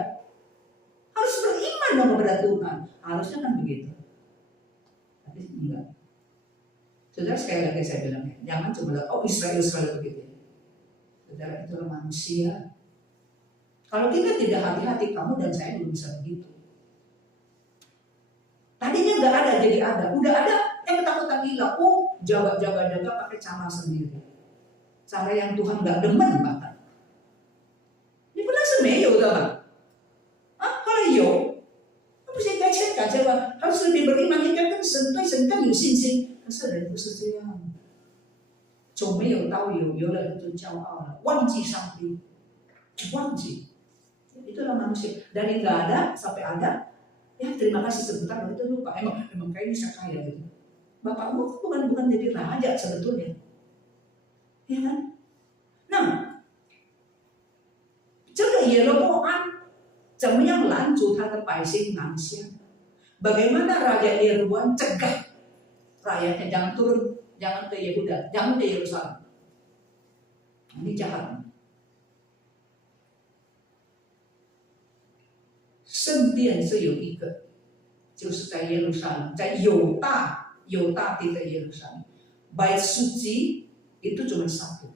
Harus beriman dong kepada Tuhan. Harusnya kan begitu. Tapi enggak. Saudara, sekali lagi saya bilang ya, jangan cuma lihat, oh Israel begitu. Saudara, itulah manusia. Kalau kita tidak hati-hati, kamu dan saya belum bisa begitu. Tadinya nggak ada, jadi ada. Udah ada, ketakutan hilang. Oh, jaga pakai cara sendiri. Cara yang Tuhan nggak demen bahkan. Ini benar semeyo, kan? Harus lebih beriman, kita kan senang有信心，可是人不是这样，总没有到有了就骄傲了，忘记上帝，忘记， itulah manusia. Dari nggak ada sampai ada, ya terima kasih sebentar, itu lupa. Emang kayaknya saya kaya gitu. Bapakmu bukan jadi raja sebetulnya, ya kan? Nah, 这个耶罗波安怎么样拦阻他的百姓南下？ Bagaimana Raja Yeroboam cegah rakyatnya jangan turun, jangan ke Yehuda, jangan ke Yerusalem. Ini jahat. 圣殿是有一个，就是在耶路撒冷，在犹大地的耶路撒冷。Bait suci itu cuma 1,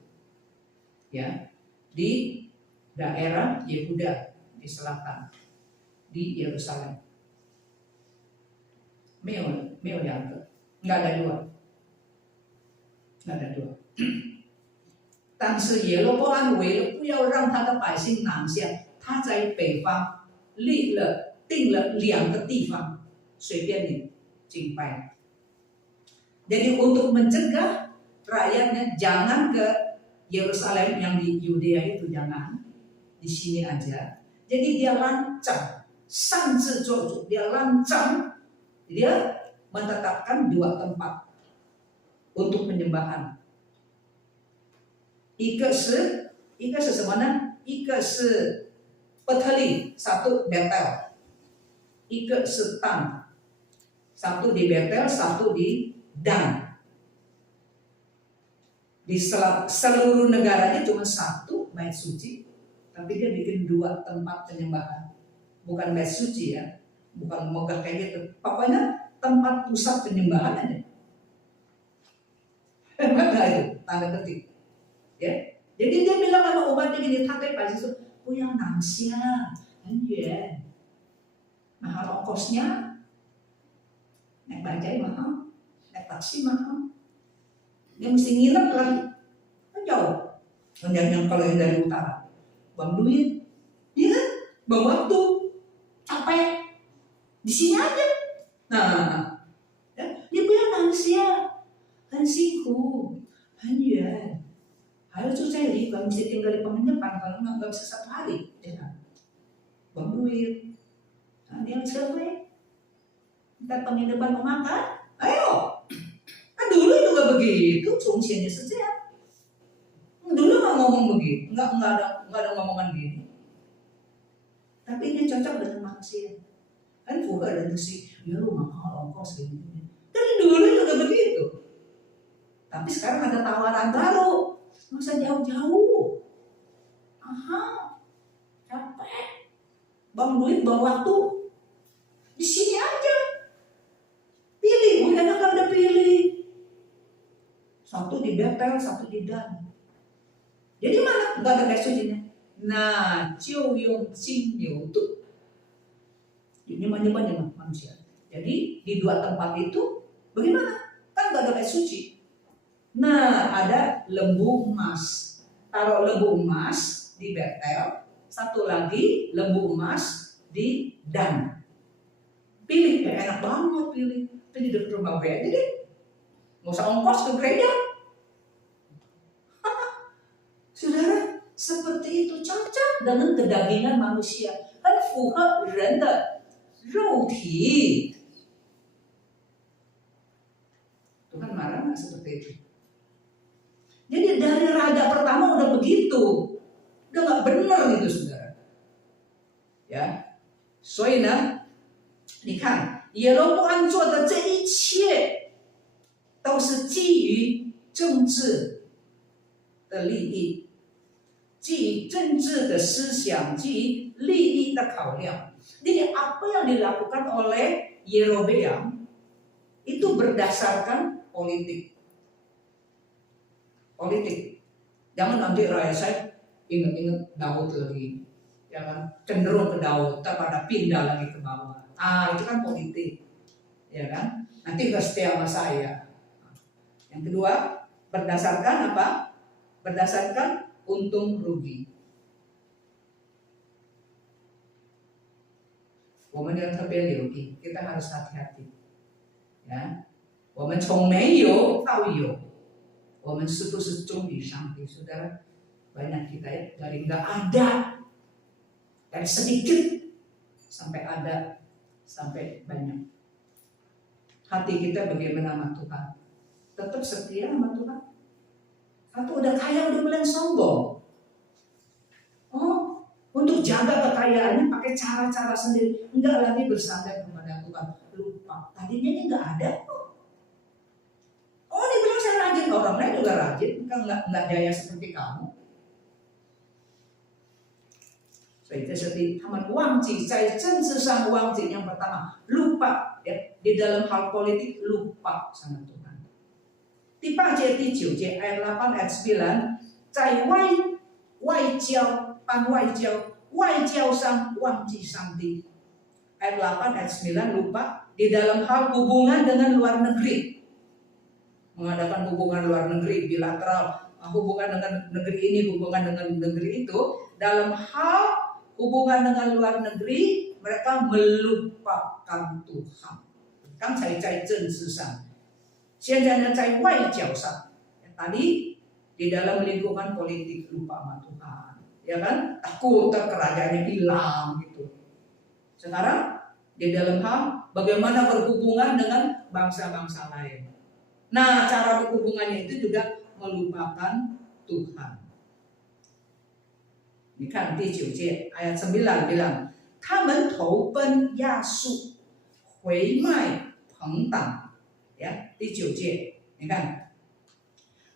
ya, di daerah Yehuda di selatan, di Yerusalem. 没有2个，nggak ada 2. ada dua。但是耶罗波安为了不要让他的百姓南下，他在北方定了2个地方，随便你敬拜。Jadi untuk mencegah rakyatnya jangan ke Yerusalem yang di Yudea itu, jangan di sini aja. Jadi dia lancang, 擅自做主, dia lancang, dia menetapkan 2 tempat untuk penyembahan. 一个是什么呢？一个是伯特利， satu Betel， 一个是Dan， satu di Betel, satu di Dan. Di seluruh negaranya cuma 1 bait suci, tapi dia bikin 2 tempat penyembahan. Bukan bait suci ya, bukan megah kayak gitu. Pokoknya tempat pusat penyembahan aja. Maka itu tanda petik. Ya, jadi dia bilang sama umatnya gini, 他对百姓说不要南下，很远， mahal ongkosnya, naik bajai mahal, naik taksi mahal, dia mesti nginep lagi, kan jauh. Yang kalau yang dari utara, buang duit, iya kan, buang waktu, capek, di sini aja. Nah, ya, dia bilang nangsia, 很辛苦，很远。 Harus cari, kalau mesti tinggal di penginapan, kalau nggak bisa 1 hari, ya kan? Buang duit, nah, dia cewek, minta penginapan mau makan, ayo, kan dulu juga begitu, 从前也是这样, dulu nggak ngomong begitu, nggak ada ngomongan gini, tapi ini cocok dengan manusia, kan fuga dan sih, ya lu mahal ongkos gini, dari dulu juga begitu, tapi sekarang ada tawaran baru. Nggak usah jauh-jauh. Aha, capek. Bang duit, bang waktu. Di sini aja. Pilih, udah enak udah pilih. 1 di Betel, 1 di Dan. Jadi mana? Nggak ada bait sucinya. Nah, 就用金牛犊. Ini menyembah manusia. Jadi di 2 tempat itu bagaimana? Kan nggak ada bait suci. Nah, ada lembu emas. Taruh lembu emas di Betel, 1 lagi lembu emas di Dan. Pilih, enak banget pilih dekat rumah gue aja deh. Nggak usah ongkos ke gereja. Saudara, seperti itu cocok dengan kedagingan manusia. Kan fuha ren de rou ti. Tuhan marah nggak seperti itu? Jadi dari raja pertama udah begitu, udah nggak benar gitu saudara. Ya, 所以呢，你看耶罗波安做的这一切，都是基于政治的利益，基于政治的思想，基于利益的考量。Jadi apa yang dilakukan oleh Yerobeam itu berdasarkan politik. Jangan nanti rakyat saya ingat-ingat Daud lagi, ya kan, cenderung ke Daud, pada pindah lagi ke bawah. Itu kan politik, ya kan. Nanti nggak setia sama saya. Yang kedua, berdasarkan apa? Berdasarkan untung rugi. Kita harus hati-hati, ya. 我们从没有到有。 我们是不是忠于上帝？ Saudara, banyak kita ya, dari nggak ada, dari sedikit sampai ada, sampai banyak. Hati kita bagaimana sama Tuhan? Tetap setia sama Tuhan? Atau udah kaya udah mulai sombong? Oh, untuk jaga kekayaannya pakai cara-cara sendiri, enggak lagi bersandar kepada Tuhan. Lupa, tadinya ini nggak ada kok. Oh, dia bilang saya rajin, orang lain juga rajin, kan nggak jaya seperti kamu. Jadi seperti taman wangji, saya cenderung wangji yang pertama, lupa ya, di dalam hal politik lupa sama Tuhan. Di 8节第9节 ayat 8 ayat 9， 在外交上忘记上帝。 Ayat 8 ayat 9 lupa di dalam hal hubungan dengan luar negeri. mengadakan hubungan luar negeri, bilateral, hubungan dengan negeri ini, hubungan dengan negeri itu. Dalam hal hubungan dengan luar negeri, mereka melupakan Tuhan. 刚才在政治上，现在呢在外交上。Tadi di dalam lingkungan politik lupa sama Tuhan, ya kan? Takut kerajaannya hilang gitu. Sekarang di dalam hal bagaimana berhubungan dengan bangsa-bangsa lain. Nah, cara berhubungannya itu juga melupakan Tuhan. 你看第9节 ayat 9 bilang, 他们投奔亚述，回卖朋党。Ya, 第9节，你看，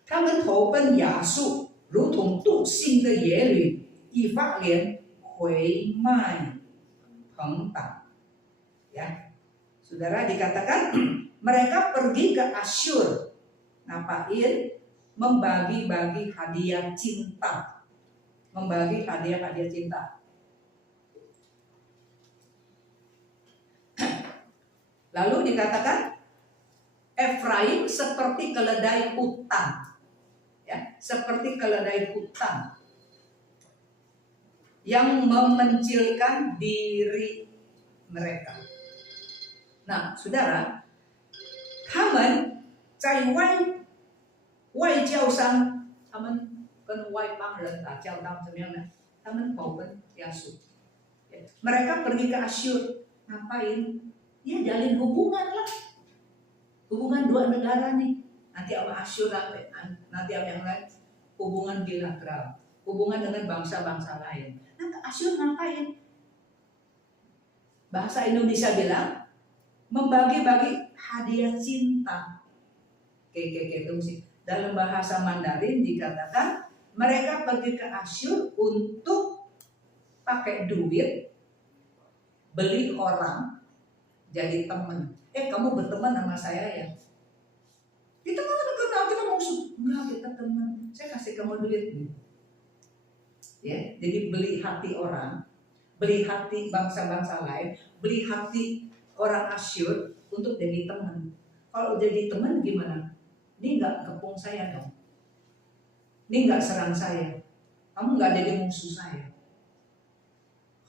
他们投奔亚述，如同笃信的野驴，以法莲回卖朋党。Ya, saudara dikatakan mereka pergi ke Asyur, ngapain? Membagi-bagi hadiah cinta, membagi hadiah-hadiah cinta. Lalu dikatakan Efraim seperti keledai hutan, ya, seperti keledai hutan yang memencilkan diri mereka. Nah, saudara, 他们在外交上，他们跟外邦人打交道怎么样呢？他们投奔亚述，mereka pergi ke Asyur, ngapain? Ya jalin hubungan lah, hubungan dua negara nih. Nanti sama Asyur, nanti sama yang lain, hubungan bilateral, hubungan dengan bangsa-bangsa lain. Nah, ke Asyur ngapain? Bahasa Indonesia bilang membagi-bagi hadiah cinta. Itu sih. Dalam bahasa Mandarin dikatakan mereka pergi ke Asyur untuk pakai duit, beli orang jadi teman. Kamu berteman sama saya ya? Kita kan kenal, kita musuh. Enggak, kita teman. Saya kasih kamu duit. Ya, jadi beli hati orang, beli hati bangsa-bangsa lain, beli hati orang Asyur untuk jadi teman. Kalau jadi teman gimana? Ini enggak kepung saya dong. Ini enggak serang saya. Kamu enggak jadi musuh saya.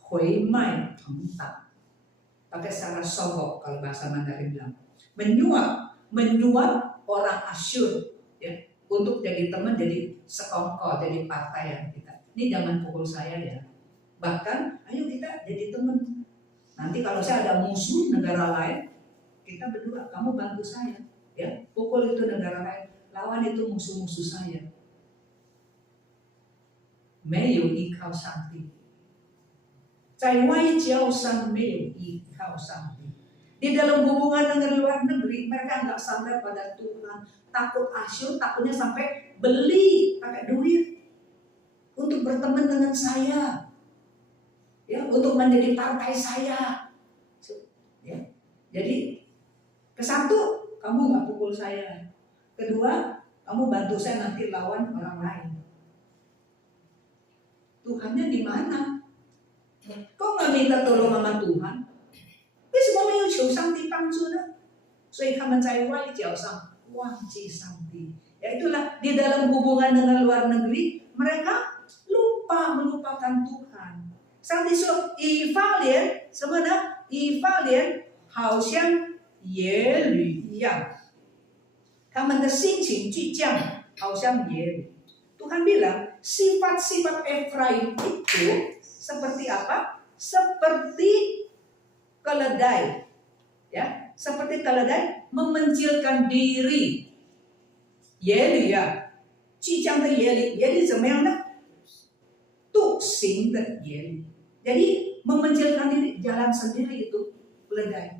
Hui mai tengtang. Pakai secara sogok kalau bahasa Mandarin bilang. Menyuap orang Asyur ya, untuk jadi teman, jadi sekongkol, jadi partaian kita. Ini jangan pukul saya ya. Bahkan ayo kita jadi teman. Nanti kalau saya ada musuh negara lain, kita berdua, kamu bantu saya ya. Pukul itu negara lain, lawan itu musuh-musuh saya. 没有依靠上帝，在外交上没有依靠上帝。Di dalam hubungan dengan luar negeri, mereka nggak sampai pada Tuhan. Takut Asyur, takutnya sampai beli pakai duit untuk berteman dengan saya, ya, untuk menjadi partai saya. Ya. Jadi, kesatu, kamu nggak pukul saya. Kedua, kamu bantu saya nanti lawan orang lain. Tuhannya di mana? Kok nggak minta tolong sama Tuhan? 为什么没有求上帝帮助呢？所以他们在外交上忘记上帝。Ya itulah, di dalam hubungan dengan luar negeri mereka melupakan Tuhan. 上帝说以法莲什么呢？以法莲好像野驴一样，他们的心情倔强，好像野驴。Tuhan bilang sifat-sifat Efraim itu seperti apa? Seperti keledai, ya, seperti keledai memencilkan diri. Yeli ya, 倔强的野驴，野驴怎么样呢？独行的野驴， jadi memencilkan diri, jalan sendiri itu keledai.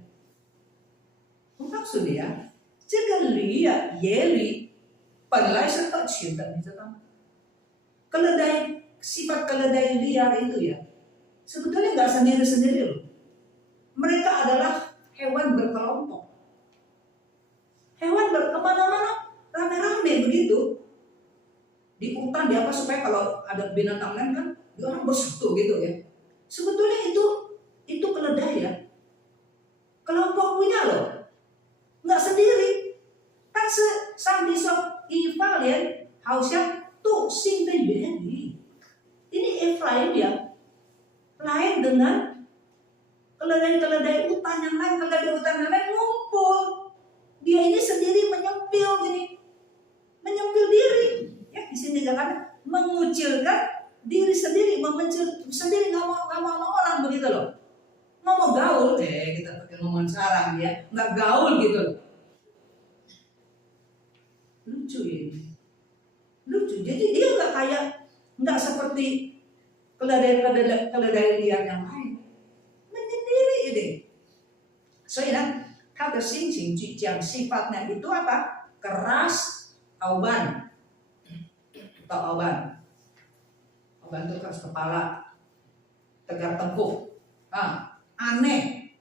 Maksudnya, 这个驴啊，野驴本来是合群的，你知道吗？ Keledai, sifat keledai liar itu ya, sebetulnya nggak sendiri-sendiri loh. Mereka adalah hewan berkelompok. Hewan berkemana-mana, rame-rame begitu. Di hutan, di apa, supaya kalau ada binatang lain kan, orang bersatu gitu ya. Sebetulnya itu keledai ya. Kelompok punya loh. Nggak sendiri. Kan sang keledai-keledai hutan yang lain, ngumpul. Dia ini sendiri menyempil gini, menyempil diri. Ya, di sini dikatakan mengucilkan diri sendiri, memencil sendiri, nggak mau orang begitu loh. Nggak mau gaul, kita pakai ngomong sarang ya, nggak gaul gitu loh. Lucu ya ini. Lucu. Jadi dia nggak seperti keledai liar yang lain. Menyendiri ini. 所以呢，他的心情讲sifatnya itu apa? Keras, auban. Atau auban. Auban itu keras kepala, tegar tengkuk, aneh,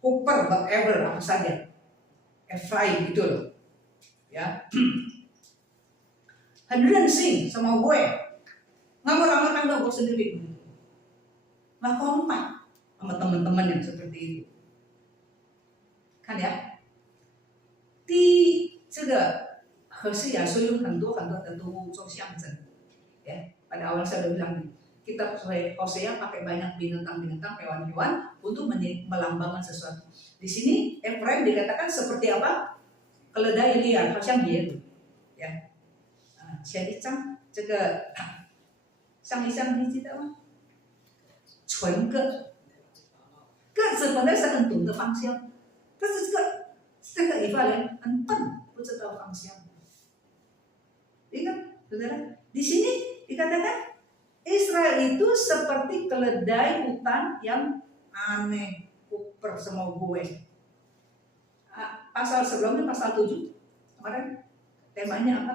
kuper, whatever, apa saja. Efraim gitu loh. Ya. 很任性 sama gue, nggak mau ramah tangga gue sendiri, nggak kompak sama teman-teman yang seperti itu, kan ya? Di 这个和氏亚说有很多的动物做象征，ya. Pada awal saya udah bilang kita Hosea pakai banyak binatang-binatang, hewan-hewan untuk melambangkan sesuatu. Di sini Efraim dikatakan seperti apa? Keledai liar, 好像野鹿， ya. 前一章这个上一章你记得吗？纯个子本来是很懂得方向，但是这个以法莲很笨，不知道方向。Ingat, saudara? Di sini dikatakan Israel itu seperti keledai hutan yang aneh, kuper sama gue. Pasal sebelumnya, pasal 7 kemarin temanya apa?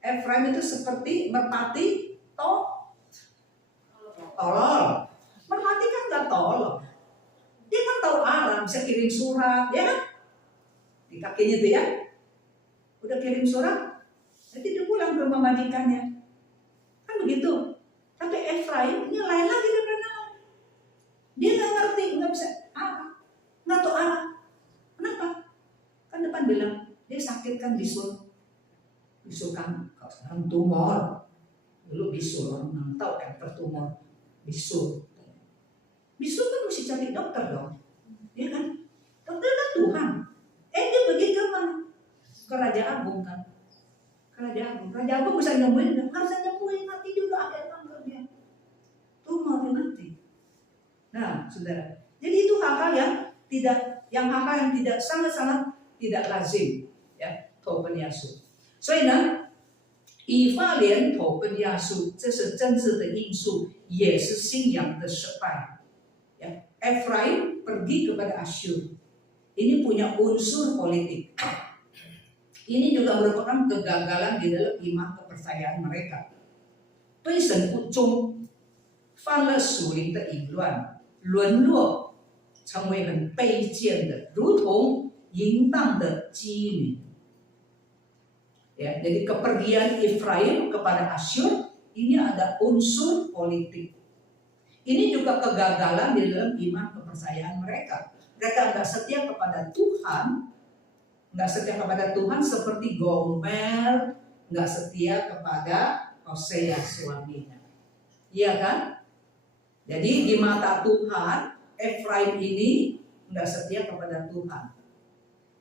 Efraim itu seperti merpati tolol. Merpati kan nggak tolol. Dia kan tahu arah, bisa kirim surat, ya kan? Di kakinya tuh ya. Udah kirim surat, nanti dia pulang ke rumah majikannya. Kan begitu. Tapi Efraim ini lain lagi daripada. Dia nggak ngerti, nggak bisa arah, nggak tahu arah. Kenapa? Kan depan bilang dia sakit kan bisul kan sekarang tumor, dulu bisul orang nggak tahu kan pertumor bisul kan mesti cari dokter dong, ya kan? Dokter kan Tuhan. Dia pergi ke mana? Ke Raja Agung kan? Raja Agung bisa nyembuhin, nggak bisa nyembuhin, mati juga akhir kanker dia, tumor mati. Nah, saudara, jadi itu hal-hal yang tidak sangat-sangat tidak lazim, ya, 投奔亚述。所以呢，以法莲投奔亚述，这是政治的因素，也是信仰的失败。Ya, Efraim pergi kepada Asyur. Ini punya unsur politik. Ini juga merupakan kegagalan di dalam iman kepercayaan mereka. 对神不忠，犯了属灵的淫乱，沦落，成为很卑贱的，如同淫荡的妓女。Ya, jadi kepergian Efraim kepada Asyur ini ada unsur politik. Ini juga kegagalan di dalam iman kepercayaan mereka. Mereka nggak setia kepada Tuhan, seperti Gomer nggak setia kepada Hosea suaminya. Iya kan? Jadi di mata Tuhan, Efraim ini nggak setia kepada Tuhan.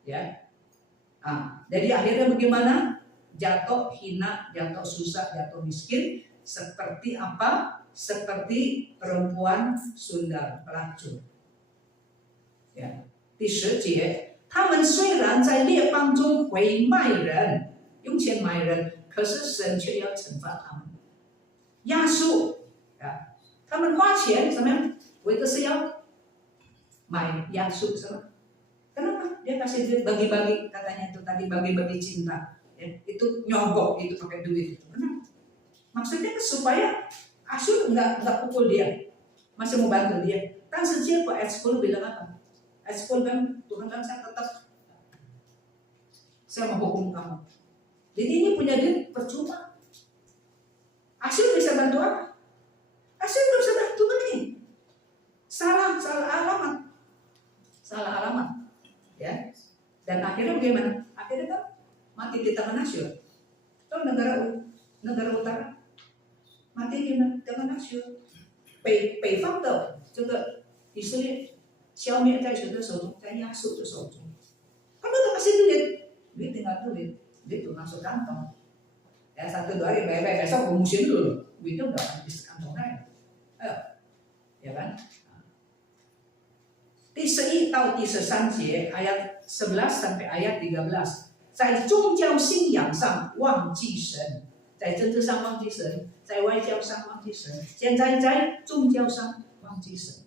Ya. Jadi akhirnya bagaimana? Jatuh hina, jatuh susah, jatuh miskin. Seperti apa? Seperti perempuan sundal pelacur. Ya. 第10节，他们虽然在列邦中回卖人，用钱买人，可是神却要惩罚他们。亚述，他们花钱怎么样？为的是要买亚述，是吧？ Kenapa? Dia kasih duit bagi-bagi, katanya itu tadi bagi-bagi cinta. Ya, itu nyogok, itu pakai duit. Kenapa? Maksudnya supaya Asyur nggak pukul dia, masih mau bantu dia. Kan sejak ayat 10 bilang apa? Ayat 10 kan Tuhan kan saya mau hukum kamu. Jadi ini punya duit percuma. Asyur bisa bantu apa? Asyur nggak bisa bantu ini. Salah alamat. Ya, dan akhirnya bagaimana? Akhirnya kan mati di tangan Asyur. Itu negara utara mati di tangan Asyur. 北方的这个以色列消灭在谁的手中？在亚述的手中。Kan udah kasih duit tinggal duit tuh masuk kantong. Ya 1-2 hari baik-baik, besok musim dulu, duitnya udah habis kantongnya. Ayo, ya kan? 第11到第13节 ayat 11 sampai ayat 13，在宗教信仰上忘记神，在政治上忘记神，在外交上忘记神，现在在宗教上忘记神。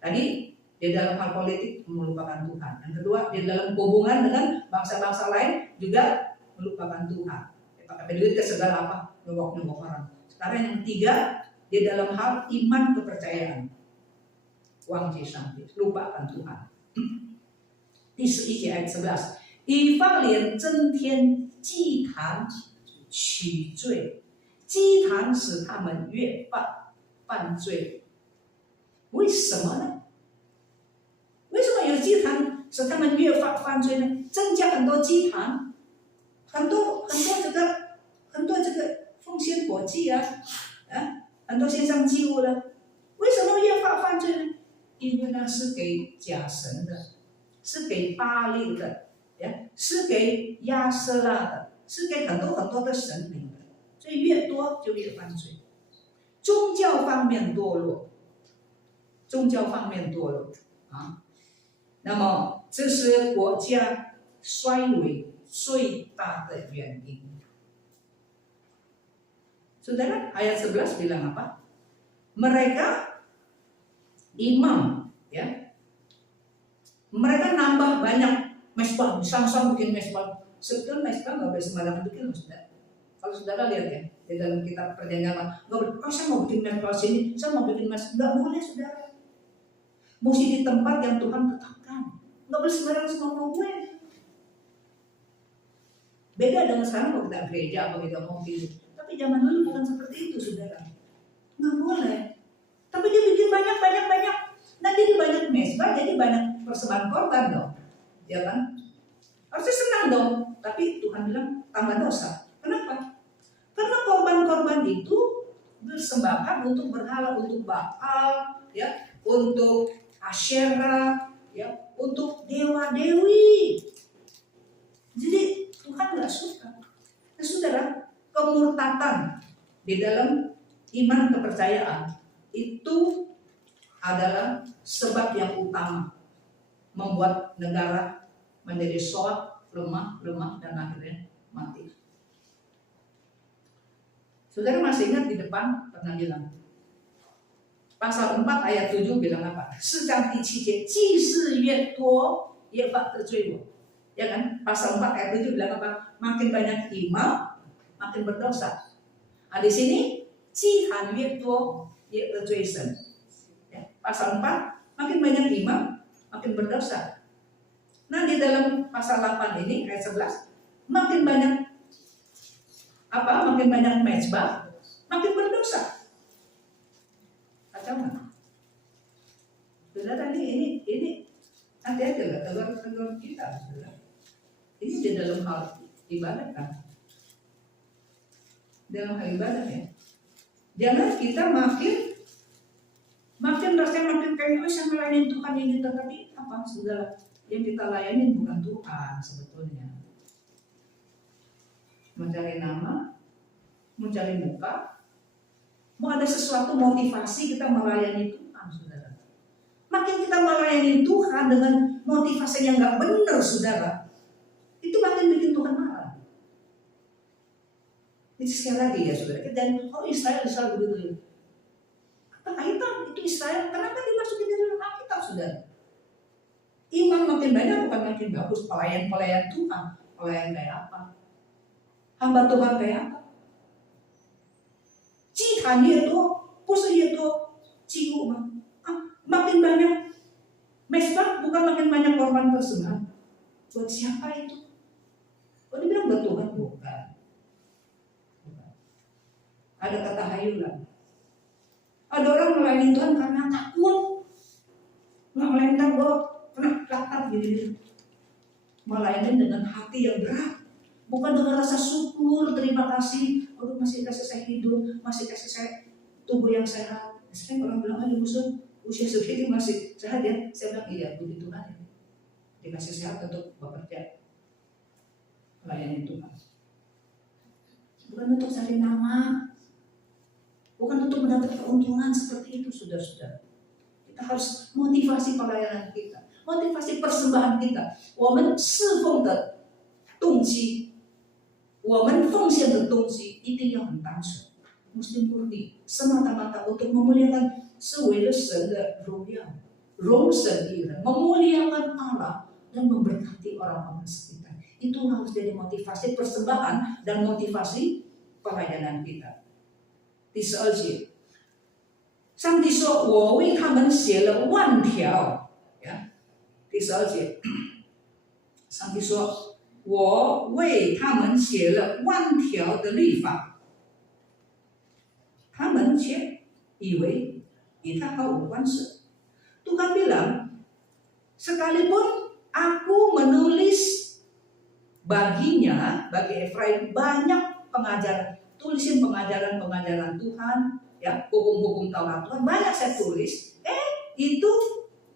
Tadi di dalam hal politik melupakan Tuhan. Yang kedua, di dalam hubungan dengan bangsa-bangsa lain juga melupakan Tuhan. Pakai duit ke segala apa, nyogok orang. Sekarang yang ketiga, di dalam hal iman kepercayaan, wangji sangti, lupakan Tuhan. 第11节 ayat 11，以法莲增添祭坛取罪，祭坛使他们越犯罪。为什么呢？为什么有祭坛使他们越犯罪呢？增加很多祭坛，很多这个奉献火祭啊，很多线上祭物了。为什么越犯罪呢？因为那是给假神的，是给巴力的，是给亚瑟拉的，是给很多的神灵的，所以越多就越犯罪。宗教方面堕落啊，那么这是国家衰微最大的原因。Saudara, ayat 11 bilang apa? Mereka imam, ya. Mereka nambah banyak mesbah, sang-sang bikin mesbah. Sebetulnya mesbah nggak boleh sembarangan bikin, saudara. Kalau saudara lihat ya, di dalam kitab Perjanjian Lama, nggak boleh. Oh, saya mau bikin mesbah sini, saya mau bikin mesbah, nggak boleh, saudara. Mesti di tempat yang Tuhan tetapkan. Nggak boleh sembarangan semau gue. Beda dengan sekarang kalau kita gereja apa kita mau pilih. Tapi zaman dulu bukan seperti itu, saudara. Nggak boleh. Tapi dia bikin banyak. Nah jadi banyak mesbah, jadi banyak persembahan korban dong. Ya kan? Harusnya senang dong. Tapi Tuhan bilang tambah dosa. Kenapa? Karena korban-korban itu bersembahkan untuk berhala, untuk Baal, ya, untuk Asyera, ya, untuk dewa-dewi. Jadi Tuhan nggak suka. Nah, saudara, kemurtatan di dalam iman kepercayaan itu adalah sebab yang utama membuat negara menjadi soak, lemah dan akhirnya mati. Saudara masih ingat di depan pernah bilang pasal 4 ayat 7 bilang apa? 4章第7节，祭祀越多，越犯得罪我。Ya kan? Pasal 4 ayat 7 bilang apa? Makin banyak imam, makin berdosa. Nah, di sini 祭坛越多，越得罪神。Ya, pasal 4 makin banyak imam, makin berdosa. Nah, di dalam pasal 8 ini ayat 11 makin banyak apa? Makin banyak mezbah, makin berdosa. Kacau nggak? Saudara, ini hati-hati lah, tegur kita, saudara. Ini di dalam hal ibadah kan? Dalam hal ibadah ya. Jangan kita makin rasanya makin kayak saya melayani Tuhan ini, tetapi apa, saudara? Yang kita layani bukan Tuhan sebetulnya. Mencari nama, mencari muka, mau ada sesuatu motivasi kita melayani Tuhan, saudara. Makin kita melayani Tuhan dengan motivasi yang nggak benar, saudara, itu makin bikin Tuhan marah. Itu sekali lagi ya, saudara. Dan Israel begitu. Apa kaitan itu Israel? Kenapa dimasukin di dalam Alkitab, saudara? Imam makin banyak bukan makin bagus, pelayan Tuhan, pelayan kayak apa? Hamba Tuhan kayak apa? 祭坛越多，不是越多祭物吗？ makin banyak mesbah, bukan makin banyak korban persembahan. Buat siapa itu? Kalau dibilang buat Tuhan, bukan. Ada kata hayulan. Ada orang melayani Tuhan karena takut, nggak melayani gue pernah latar gini. Melayani dengan hati yang berat, bukan dengan rasa syukur, terima kasih. Aduh, masih kasih saya hidup, masih kasih saya tubuh yang sehat. Sekarang orang bilang, aduh musuh, usia segini masih sehat ya? Saya bilang iya, puji Tuhan ya. Dikasih sehat untuk bekerja melayani Tuhan. Bukan untuk cari nama, bukan untuk mendapat keuntungan seperti itu, saudara-saudara. Kita harus motivasi pelayanan kita, motivasi persembahan kita. 我们侍奉的动机，我们奉献的动机一定要很单纯。Mesti murni, semata-mata untuk memuliakan, 是为了神的荣耀，荣神益人， memuliakan Allah dan memberkati orang-orang sekitar. Itu harus jadi motivasi persembahan dan motivasi pelayanan kita. 第12节，上帝说：“我为他们写了万条。”呀，第12节，上帝说：“我为他们写了万条的律法。” 他们却以为与他毫无关系。Tuhan bilang, sekalipun aku menulis baginya, bagi Efraim banyak pengajaran, tulisin pengajaran-pengajaran Tuhan, ya, hukum-hukum Taurat Tuhan banyak saya tulis. Itu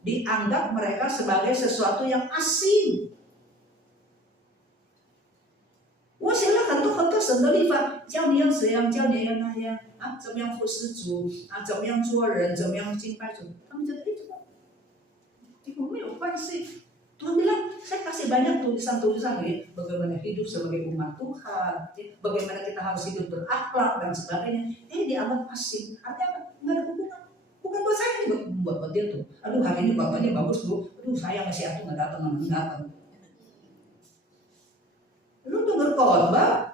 dianggap mereka sebagai sesuatu yang asing. 我写了很多神的律法，教你要怎样，教你要那样啊，怎么样服侍主啊，怎么样做人，怎么样敬拜主。他们觉得这个没有关系。Tuhan bilang, saya kasih banyak tulisan-tulisan ya, bagaimana hidup sebagai umat Tuhan, bagaimana kita harus hidup berakhlak dan sebagainya. Dianggap asing, artinya nggak ada hubungan. Bukan buat saya ini, buat dia tuh. Aduh hari ini bapaknya bagus tuh, aduh sayang si Atu nggak datang. Lu dengar khotbah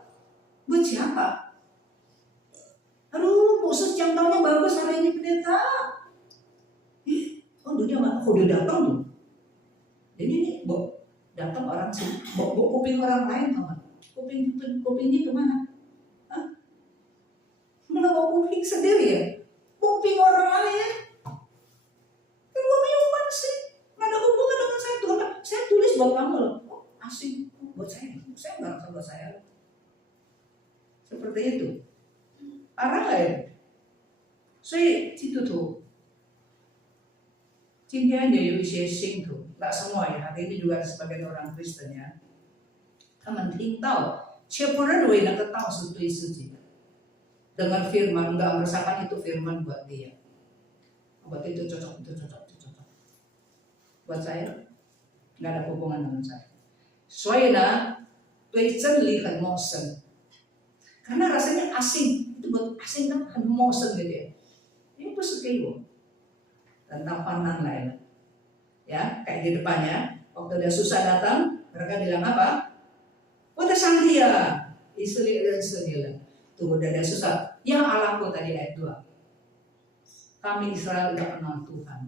buat siapa? Aduh, Moses jam tahunnya bagus hari ini pendeta. Dia nggak, dia datang tuh. Jadi ini datang orang sih, kuping orang lain tau nggak? Kupingnya kemana? Malah bawa kuping sendiri ya? Kuping orang lain. Itu hubungan sih, nggak ada hubungan dengan saya tuh. Saya tulis buat kamu loh. Asing buat saya nggak rasa buat saya. Seperti itu. Parah nggak ya? 所以基督徒，今天也有一些信徒，nggak semua ya, hari ini juga sebagian orang Kristen ya, 他们听到却不认为那个道是对自己的， dengar firman nggak merasakan itu firman buat dia, buat itu cocok. Buat saya nggak ada hubungan dengan saya. 所以呢，对真理很陌生， karena rasanya asing, itu buat asing kan, 很陌生gitu ya. Ini 不是给我 tentang pandan lain, ya kayak di depannya waktu dia susah datang, mereka bilang apa? 我的上帝啊，以色列认识你了。 Tuh udah ada susah. Ya Allahku tadi ayat 2. Kami Israel udah kenal Tuhan.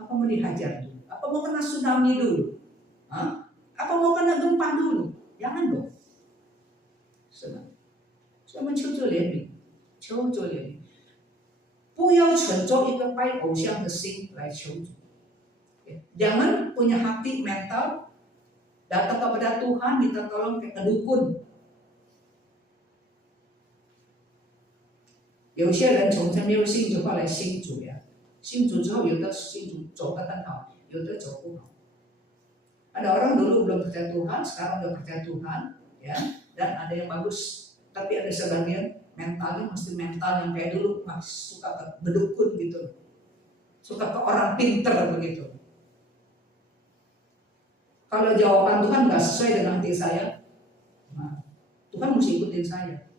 Apa mau dihajar dulu? Apa mau kena tsunami dulu? Apa mau kena gempa dulu? Jangan dong. 是吧？所以我们求主怜悯，求主怜悯，不要存着一个拜偶像的心来求主。Jangan punya hati mental datang kepada Tuhan minta tolong kayak kedukun. 有些人从前没有信主，后来信主呀，信主之后有的信主走得很好，有的走不好。Ada orang dulu belum percaya Tuhan, sekarang udah percaya Tuhan, ya, dan ada yang bagus. Tapi ada sebagian mentalnya mesti mental yang kayak dulu masih suka ke bedukun gitu, suka ke orang pinter begitu. Kalau jawaban Tuhan nggak sesuai dengan hati saya, nah, Tuhan mesti ikutin saya.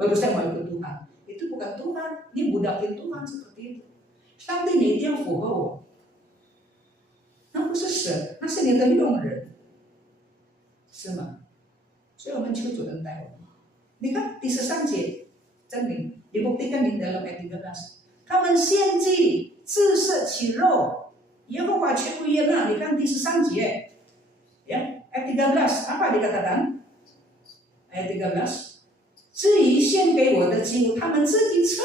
Bagus saya mau ikut Tuhan. Itu bukan Tuhan, ini budakin Tuhan seperti itu. 上帝你一定要符合我，那不是神，那是你的用人，是吗？所以我们求主恩待我们。你看第13节证明 dibuktikan di dalam ayat 13. 他们献祭自设其肉，耶和华却不悦纳。你看第13节，ya ayat 13 apa dikatakan? Ayat 13. 至于献给我的祭物，他们自己撤，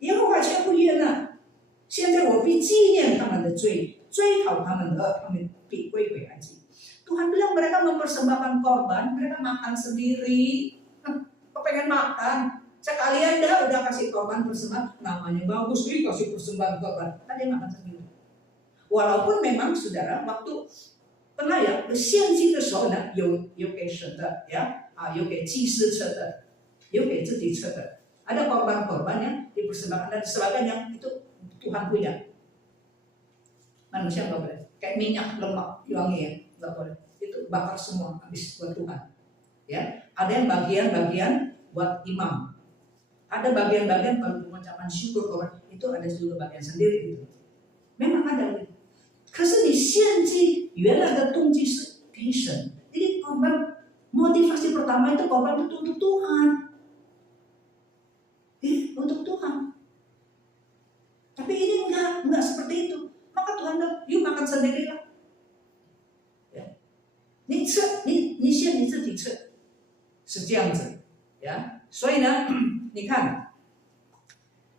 耶和华却不悦纳。现在我必纪念他们的罪，追讨他们的恶，他们必归回埃及。Tuhan bilang mereka mempersembahkan korban, mereka makan sendiri, kepengen makan, Sekalian dah udah kasih korban persembahan, namanya bagus, kasih persembahan korban, kan dia makan sendiri. Walaupun memang saudara waktu本来呀，献祭的时候呢，有给神的呀，有给祭司吃的，有给自己吃的。Ada korban-korban yang dipersembahkan dan sebagian yang itu Tuhan punya. Manusia nggak boleh. Kayak minyak lemak wangi ya, nggak boleh. Itu bakar semua habis buat Tuhan. Ya, ada yang bagian-bagian buat imam. Ada bagian-bagian kalau pengucapan syukur korban itu ada juga bagian sendiri gitu. Memang ada. 可是你献祭原来的动机是给神， jadi korban motivasi pertama itu korban itu untuk Tuhan, untuk Tuhan. Tapi ini enggak seperti itu. Maka Tuhan bilang, yuk makan sendirilah. Ya. 你先你自己吃，是这样子，呀。所以呢，你看，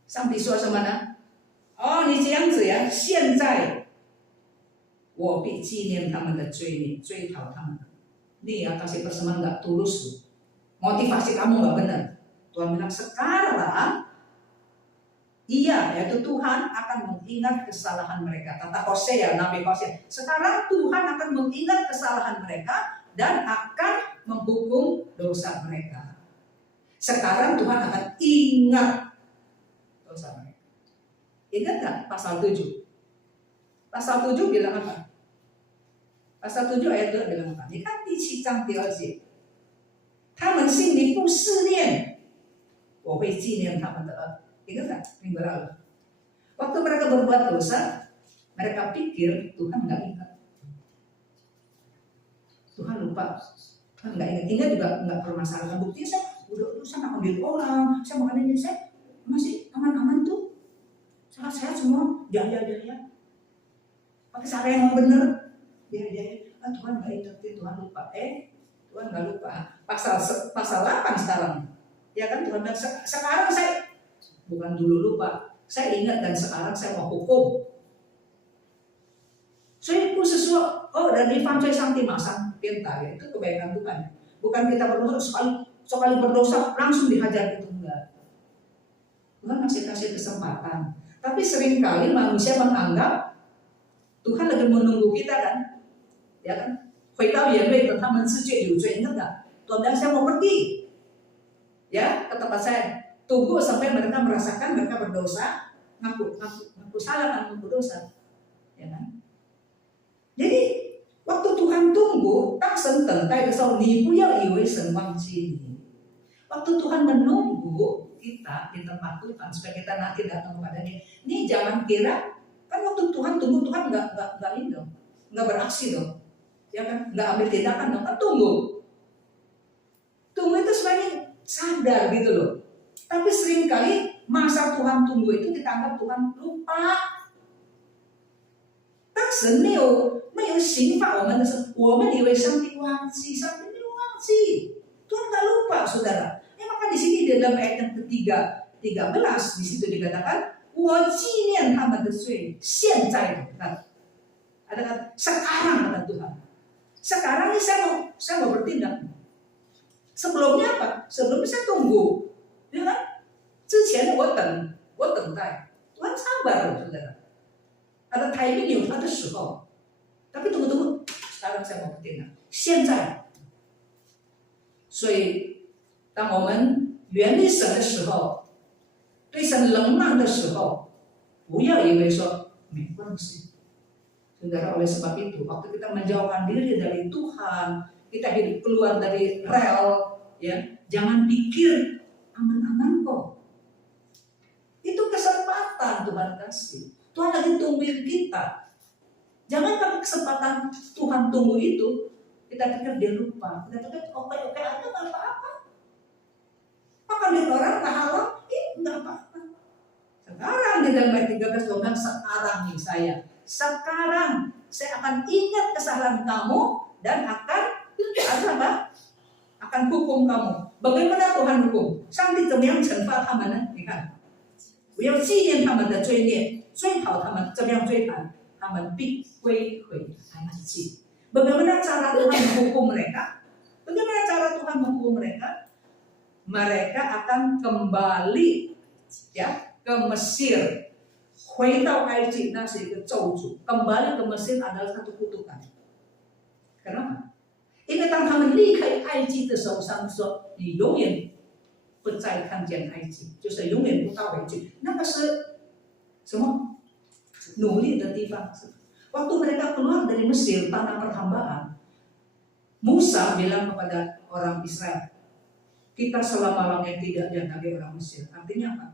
上帝说什么呢？哦，你这样子呀，现在。 我必纪念他们的罪孽，追讨他们。Nih ya kasih persembahan nggak tulus, motivasi kamu nggak benar. Tuhan bilang sekarang, iya yaitu Tuhan akan mengingat kesalahan mereka. Kata Hosea, Nabi Hosea. Sekarang Tuhan akan mengingat kesalahan mereka dan akan menghukum dosa mereka. Sekarang Tuhan akan ingat dosa mereka. Ingat nggak pasal 7? Pasal 7 bilang apa? Pasal 7 ayat 2 bilang apa? 你看第7章第2节，他们心里不思念，我会纪念他们的恶。Ingat nggak minggu lalu? Waktu mereka berbuat dosa, mereka pikir Tuhan nggak ingat. Tuhan lupa, Tuhan nggak ingat. Ingat juga nggak permasalahan. Buktinya saya nggak ambil orang, saya makan ini, saya masih aman-aman tuh, sehat-sehat semua, jaya-jaya. Pakai cara yang benar, dia Tuhan nggak ingat, Tuhan lupa. Tuhan nggak lupa. Pasal 8 sekarang, ya kan Tuhan bilang sekarang saya bukan dulu lupa, saya ingat dan sekarang saya mau hukum. 所以不是说dan di犯罪上帝马上变打ya, itu kebaikan Tuhan. Bukan kita berdosa sekali berdosa langsung dihajar, itu enggak. Tuhan masih kasih kesempatan. Tapi seringkali manusia menganggap Tuhan lagi menunggu kita kan, ya kan? 回到原位等他们自觉有罪， ingat nggak? Tuhan bilang saya mau pergi, ya ke tempat saya. Tunggu sampai mereka merasakan mereka berdosa, ngaku salah, ngaku dosa, ya kan? Jadi waktu Tuhan tunggu, 当神等待的时候，你不要以为神忘记你。Waktu Tuhan menunggu kita di tempat Tuhan supaya kita nanti datang kepadanya, ini jangan kira kan waktu Tuhan tunggu, Tuhan nggak ini dong, nggak beraksi dong, ya kan, nggak ambil tindakan dong, kan tunggu itu sebenarnya sadar gitu loh. Tapi seringkali masa Tuhan tunggu itu kita anggap Tuhan lupa. 当神没有刑罚我们的时候，我们以为上帝忘记，上帝没有忘记， Tuhan nggak lupa, saudara. Maka di sini di dalam ayat yang ke-13 di situ dikatakan, 我纪念他们的罪，现在ada kata sekarang kata Tuhan. Sekarang ini saya mau bertindak. Sebelumnya apa? Sebelumnya saya tunggu, ya kan? 之前我等待， Tuhan sabar loh, saudara. Ada timing 有它的时候， tapi tunggu, sekarang saya mau bertindak. 现在， 所以当我们远离神的时候， 对神冷漠的时候， 不要以为说没关系。 Saudara, oleh sebab itu waktu kita menjauhkan diri dari Tuhan, kita hidup keluar dari rel, ya, jangan pikir aman-aman kok. Itu kesempatan Tuhan kasih. Tuhan lagi tungguin kita. Jangan pakai kesempatan Tuhan tunggu itu kita pikir dia lupa. Kita pikir oke aja nggak apa-apa. Makan di orang nggak halal, nggak apa-apa. Sekarang di dalam ayat 13 Tuhan sekarang nih sekarang saya akan ingat kesalahan kamu dan akan hukum kamu. Bagaimana Tuhan hukum? 上帝怎么样惩罚他们呢？你看，不要纪念他们的罪孽，追讨他们，怎么样追讨？他们必归回安息。 Bagaimana cara Tuhan menghukum mereka? Bagaimana cara Tuhan menghukum mereka? mereka akan kembali ya ke Mesir. 回到埃及那是一个咒诅， kembali ke Mesir adalah satu kutukan. Kenapa? 因为当他们离开埃及的时候，上帝说你永远不再看见埃及，就是永远不到回去。那个是什么？努力的地方。Waktu mereka keluar dari Mesir, tanah perhambaan, Musa bilang kepada orang Israel, kita selama-lamanya tidak dianggap orang Mesir. Artinya apa?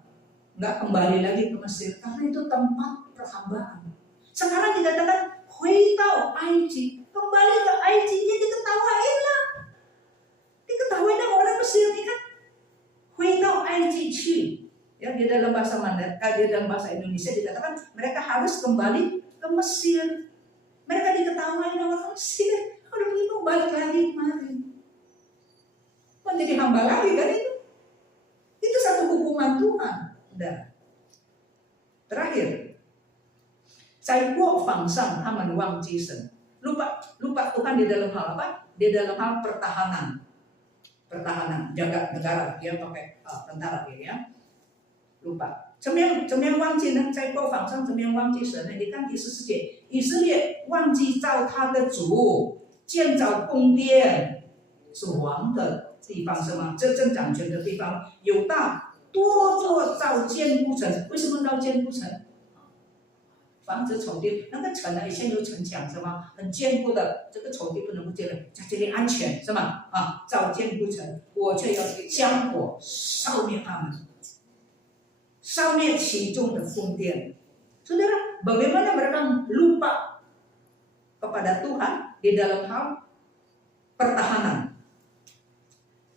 Nggak kembali lagi ke Mesir, karena itu tempat perhambaan. Sekarang dikatakan, 回到埃及, kembali ke Aiji, jadi diketawain lah. Diketawain sama orang Mesir nih kan. 回到埃及去. Ya, di dalam bahasa Mandarin, di dalam bahasa Indonesia dikatakan mereka harus kembali ke Mesir. Mereka diketawain sama orang Mesir. Udah begitu balik lagi kemarin. Menjadi hamba lagi kan itu. Itu satu hukuman Tuhan. Udah. Terakhir, 在过访上他们忘记神. Lupa Tuhan di dalam hal apa? Di dalam hal pertahanan, jaga negara, dia pakai tentara dia ya. Lupa. 怎么样忘记呢？在过访上怎么样忘记神呢？你看第14节，以色列忘记造他的主，建造宫殿，是王的地方是吗？真正掌权的地方，有大多座造坚固城。为什么造坚固城？防止仇敌。那个城呢，以前有城墙是吗？很坚固的，这个仇敌不能够进来，在这里安全是吗？造坚固城，我却要将火烧灭他们，烧灭其中的宫殿。Saudara, bagaimana mereka lupa kepada Tuhan di dalam hal pertahanan?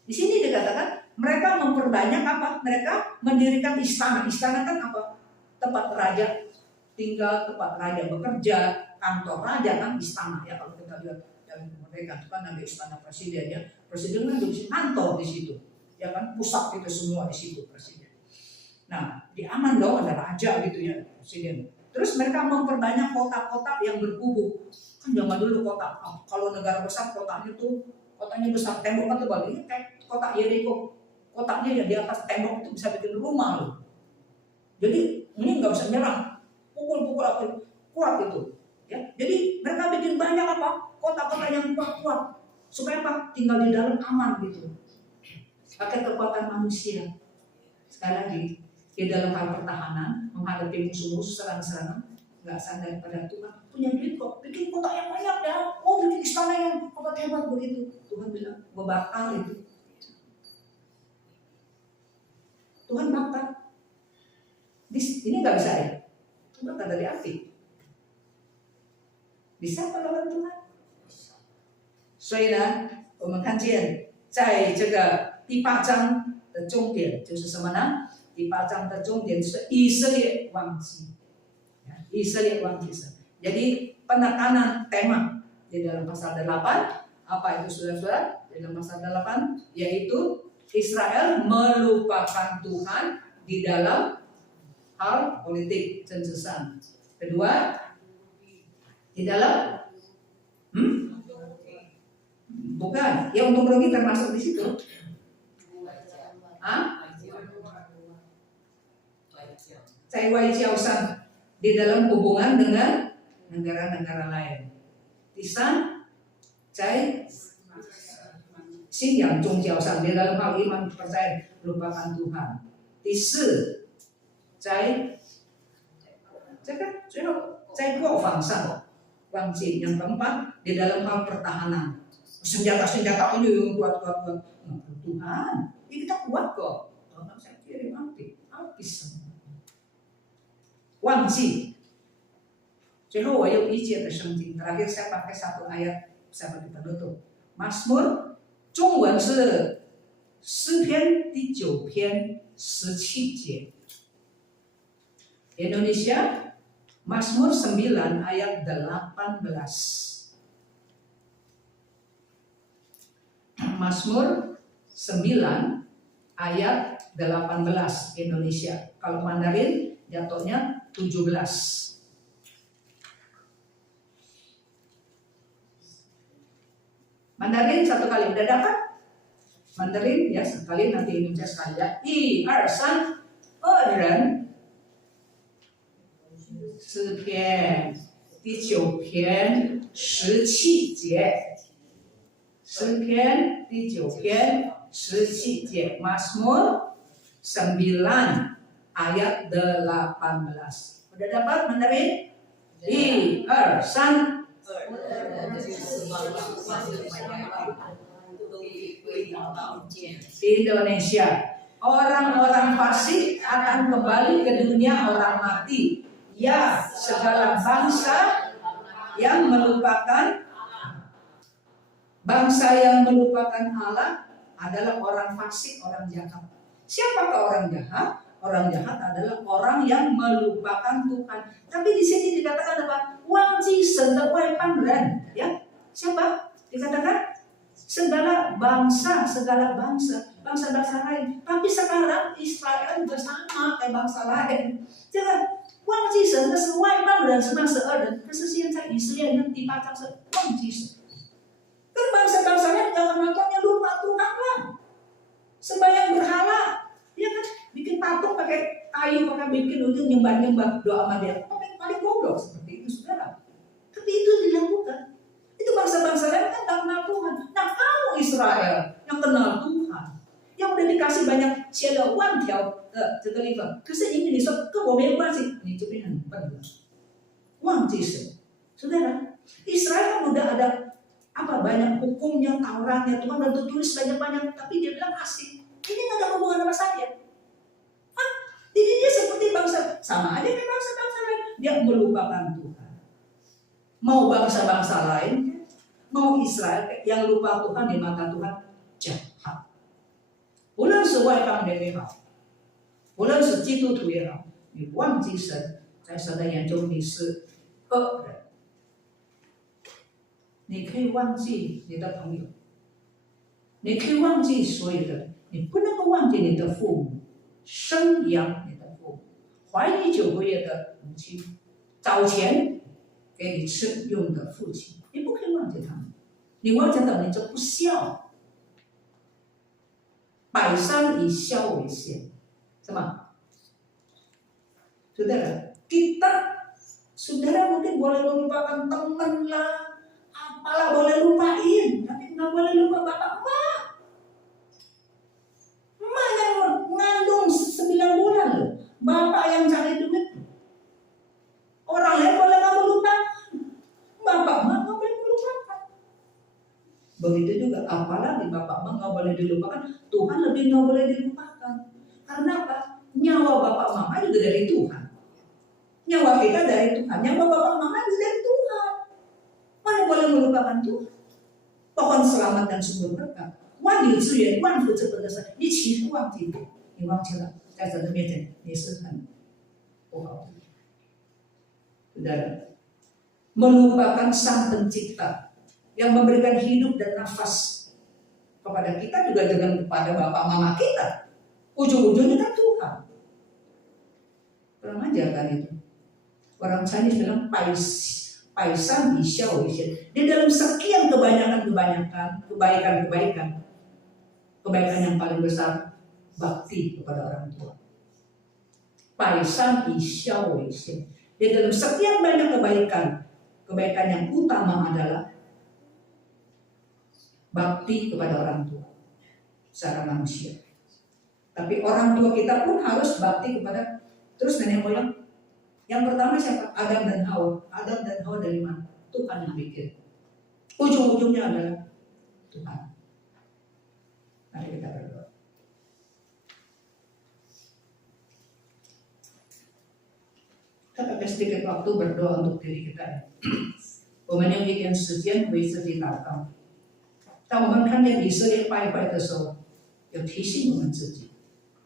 Di sini dikatakan mereka memperbanyak apa? Mereka mendirikan istana. Istana kan apa? Tempat raja tinggal, tempat raja bekerja, kantor raja kan istana ya. Kalau kita lihat dari mereka itu kan ada istana presiden ya. Presiden kan di kantor di situ, ya kan pusat itu semua di situ presiden. Nah, di aman dong ada raja gitu ya presiden. Terus mereka memperbanyak kota-kota yang berkubu. Kan zaman dulu kota, kalau negara besar kotanya besar, tembok tebal ini kayak kota Yeriko. Kotanya ya di atas tembok itu bisa bikin rumah loh. Jadi ini nggak bisa nyerang. Pukul-pukul apa kuat itu ya. Jadi mereka bikin banyak apa kota-kota yang kuat-kuat supaya apa tinggal di dalam aman gitu, pakai kekuatan manusia. Sekali lagi di dalam hal pertahanan menghadapi musuh-musuh serangan-serangan nggak sandar pada Tuhan. Punya duit kok bikin kota yang banyak ya, bikin istana yang hebat begitu. Tuhan bilang gua bakal itu. Tuhan bakal ini nggak bisa ya. Tuhan dari api. Bisa melawan Tuhan? 所以呢，我们看见在这个第8章的终点就是什么呢？第8章的终点是以色列忘记，以色列忘记神。Jadi penekanan tema di dalam pasal 8 apa itu saudara-saudara? Di dalam pasal 8 yaitu Israel melupakan Tuhan di dalam hal politik, 政治上. Kedua, di dalam bukan, ya untuk rugi termasuk di situ. Cai Wai Jiaosan di dalam hubungan dengan negara-negara lain. Tisan, Cai Xin Yang Zhong Jiaosan di dalam hal iman percaya lupakan Tuhan. Tisi在过访上忘记. Yang keempat di dalam hal pertahanan, senjata ini kuat. Tuhan, ini kita kuat kok. Kalau saya kirim habis. 忘记. 最后我用1节的圣经 terakhir saya pakai satu ayat sebagai penutup. Mazmur 中文是诗篇第9篇17节. Indonesia Mazmur 9 ayat 18. Mazmur 9 ayat 18 Indonesia. Kalau Mandarin jatuhnya 17. Mandarin satu kali udah dapat? Mandarin ya, sekali nanti Indonesia sekali ya. 1、2、3，恶人。诗篇第9篇17节，诗篇第9篇17节，Mazmur 9 ayat 18. Udah dapat Mandarin? 1、2、3。Di Indonesia, orang-orang fasik akan kembali ke dunia orang mati. Ya, segala bangsa yang melupakan Allah adalah orang fasik, orang jahat. Siapakah orang jahat? Orang jahat adalah orang yang melupakan Tuhan. Tapi di sini dikatakan apa? 忘记神的外邦人. Ya, siapa? Dikatakan segala bangsa bangsa lain. Tapi sekarang Israel juga sama kayak bangsa lain. Jangan 忘记神的是外邦人，是那12人。可是现在以色列人第8章是忘记神。Kan bangsa-bangsa lain jangan nontonnya lupa Tuhan lah. Sembahyang berhala, ya kan? Bikin patung pakai kayu, pakai bikin ujung nyembah doa sama dia. Paling goblok seperti itu, saudara. Tapi itu dilakukan. Itu bangsa-bangsa lain kan tak kenal Tuhan. Nah, kamu Israel yang kenal Tuhan, yang udah dikasih banyak 写了万条的这个地方，可是因为你说跟我没有关系，你就变成很笨了，忘记神。Saudara, Israel kan udah ada banyak hukumnya, Tauratnya, Tuhan udah tulis banyak-banyak, tapi dia bilang asik. Ini nggak ada hubungan sama saya. Jadi dia seperti bangsa, sama aja kayak bangsa-bangsa lain. Dia melupakan Tuhan. Mau bangsa-bangsa lain, mau Israel yang lupa Tuhan di mata Tuhan jahat. 无论是外邦人也好，无论是基督徒也好，你忘记神，在神的眼中你是恶人。你可以忘记你的朋友，你可以忘记所有的，你不能够忘记你的父母，生养你的父母，怀你9个月的母亲，早前给你吃用的父亲，你不可以忘记他们。你忘记了，你就不孝。百善以孝为先，是吗？ Saudara, saudara mungkin boleh melupakan teman lah, apalah boleh lupain, tapi nggak boleh lupa bapak emak. Emak yang ngandung 9 bulan loh, bapak yang cari duit. Orang lain boleh kamu lupakan, bapak emak nggak boleh melupakan. Begitu juga, apalagi bapak emak nggak boleh dilupakan, Tuhan lebih nggak boleh dilupakan. Karena apa? Nyawa bapak mama juga dari Tuhan. Nyawa kita dari Tuhan, nyawa bapak mama juga dari Tuhan. Mana boleh melupakan Tuhan? Pohon selamat dan sumber berkat, 万有资源、万福之本的神，你岂是忘记？你忘记了，在神的面前你是很不好的。Saudara, melupakan Sang Pencipta yang memberikan hidup dan nafas kepada kita juga dengan kepada bapak mama kita. Ujung-ujungnya kan Tuhan. Kurang ajar kan itu. Orang Chinese bilang 百善以孝为先. Di dalam sekian kebaikan yang paling besar, bakti kepada orang tua. 百善以孝为先. Di dalam sekian banyak kebaikan yang utama adalah bakti kepada orang tua secara manusia. Tapi orang tua kita pun harus bakti kepada terus nenek moyang. Yang pertama siapa? Adam dan Hawa. Adam dan Hawa dari mana? Tuhan yang bikin. Ujung-ujungnya adalah Tuhan. Mari kita berdoa. Kita pakai sedikit waktu berdoa untuk diri kita. 我们用一点时间为自己祷告。当我们看见以色列败坏的时候，要提醒我们自己，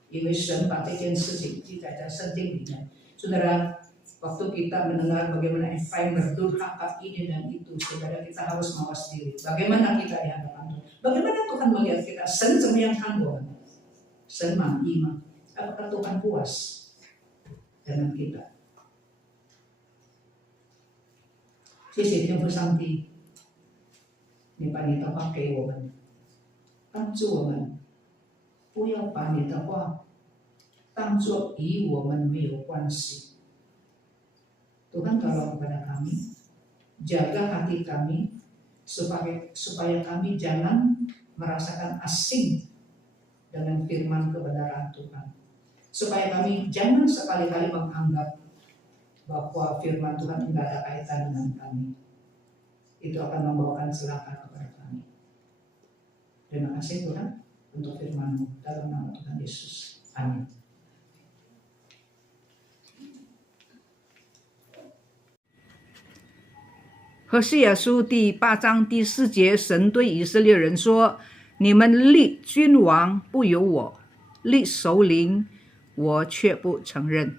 因为神把这件事情记载在圣经里面。Saudara, waktu kita mendengar bagaimana Efraim berdurhaka ini dan itu, saudara, kita harus mawas diri. Bagaimana kita di hadapan Tuhan? Bagaimana Tuhan melihat kita? 神怎么样看我们？神满意吗？ Apakah Tuhan puas dengan kita? 谢谢天父上帝，你把你的话给我们，帮助我们不要把你的话当作与我们没有关系。Tuhan tolong kepada kami, jaga hati kami supaya kami jangan merasakan asing dengan firman kebenaran Tuhan. Supaya kami jangan sekali-kali menganggap bahwa firman Tuhan tidak ada kaitan dengan kami. Itu akan membawakan celaka kepada kami. Terima kasih Tuhan untuk firman-Mu dalam nama Tuhan Yesus. Amin.何西阿书第8章第4节，神对以色列人说：你们立君王不由我，立首领我却不承认。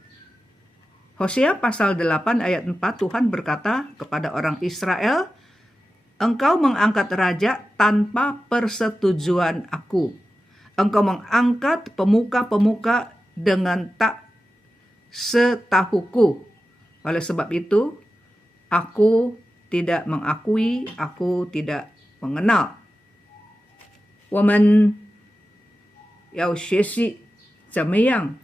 Hosea pasal 8 ayat 4, Tuhan berkata kepada orang Israel, engkau mengangkat raja tanpa persetujuan aku. Engkau mengangkat pemuka-pemuka dengan tak setahuku. Oleh sebab itu, aku tidak mengakui, aku tidak mengenal. 我们要学习怎么样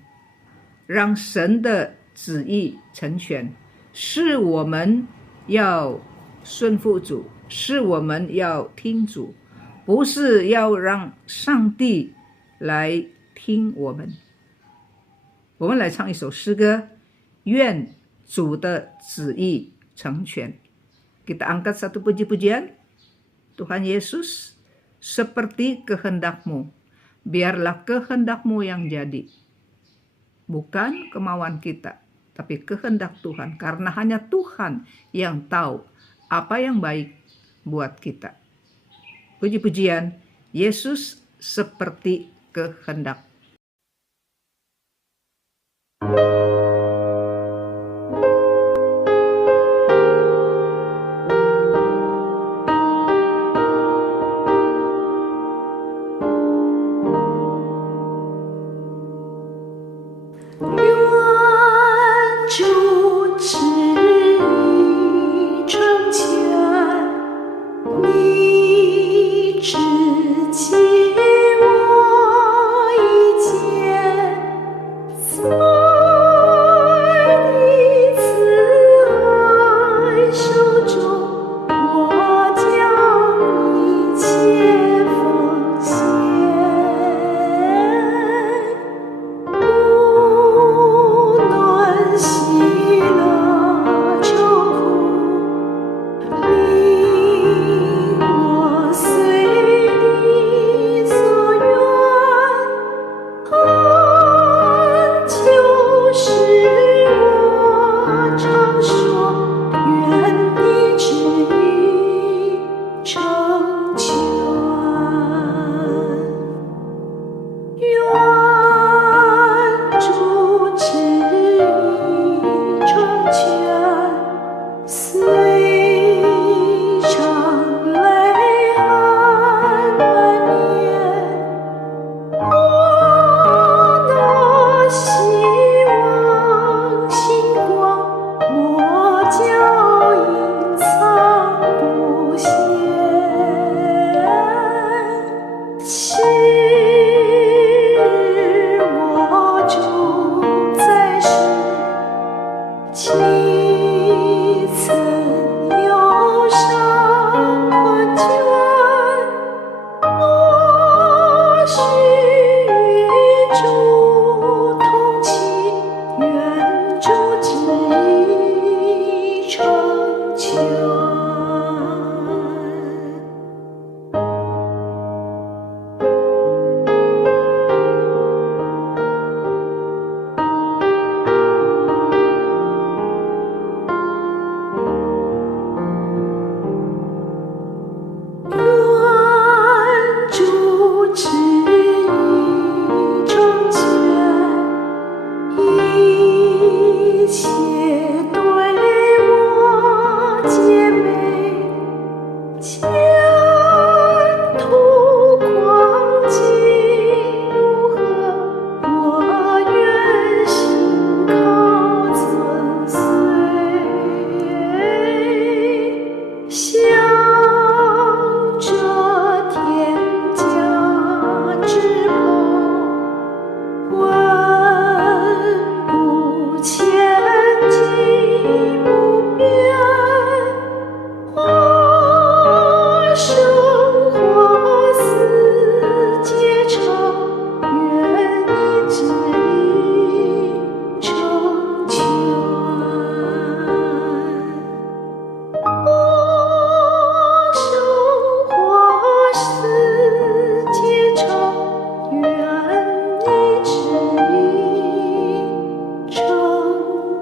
让神的旨意成全，是我们要顺服主，是我们要听主，不是要让上帝来听我们。我们来唱一首诗歌，愿主的旨意成全。Kita angkat satu puji-pujian. Tuhan Yesus, seperti kehendak-Mu, biarlah kehendak-Mu yang jadi. Bukan kemauan kita, tapi kehendak Tuhan. Karena hanya Tuhan yang tahu apa yang baik buat kita. Puji-pujian, Yesus seperti kehendak.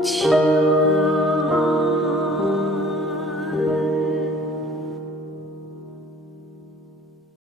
情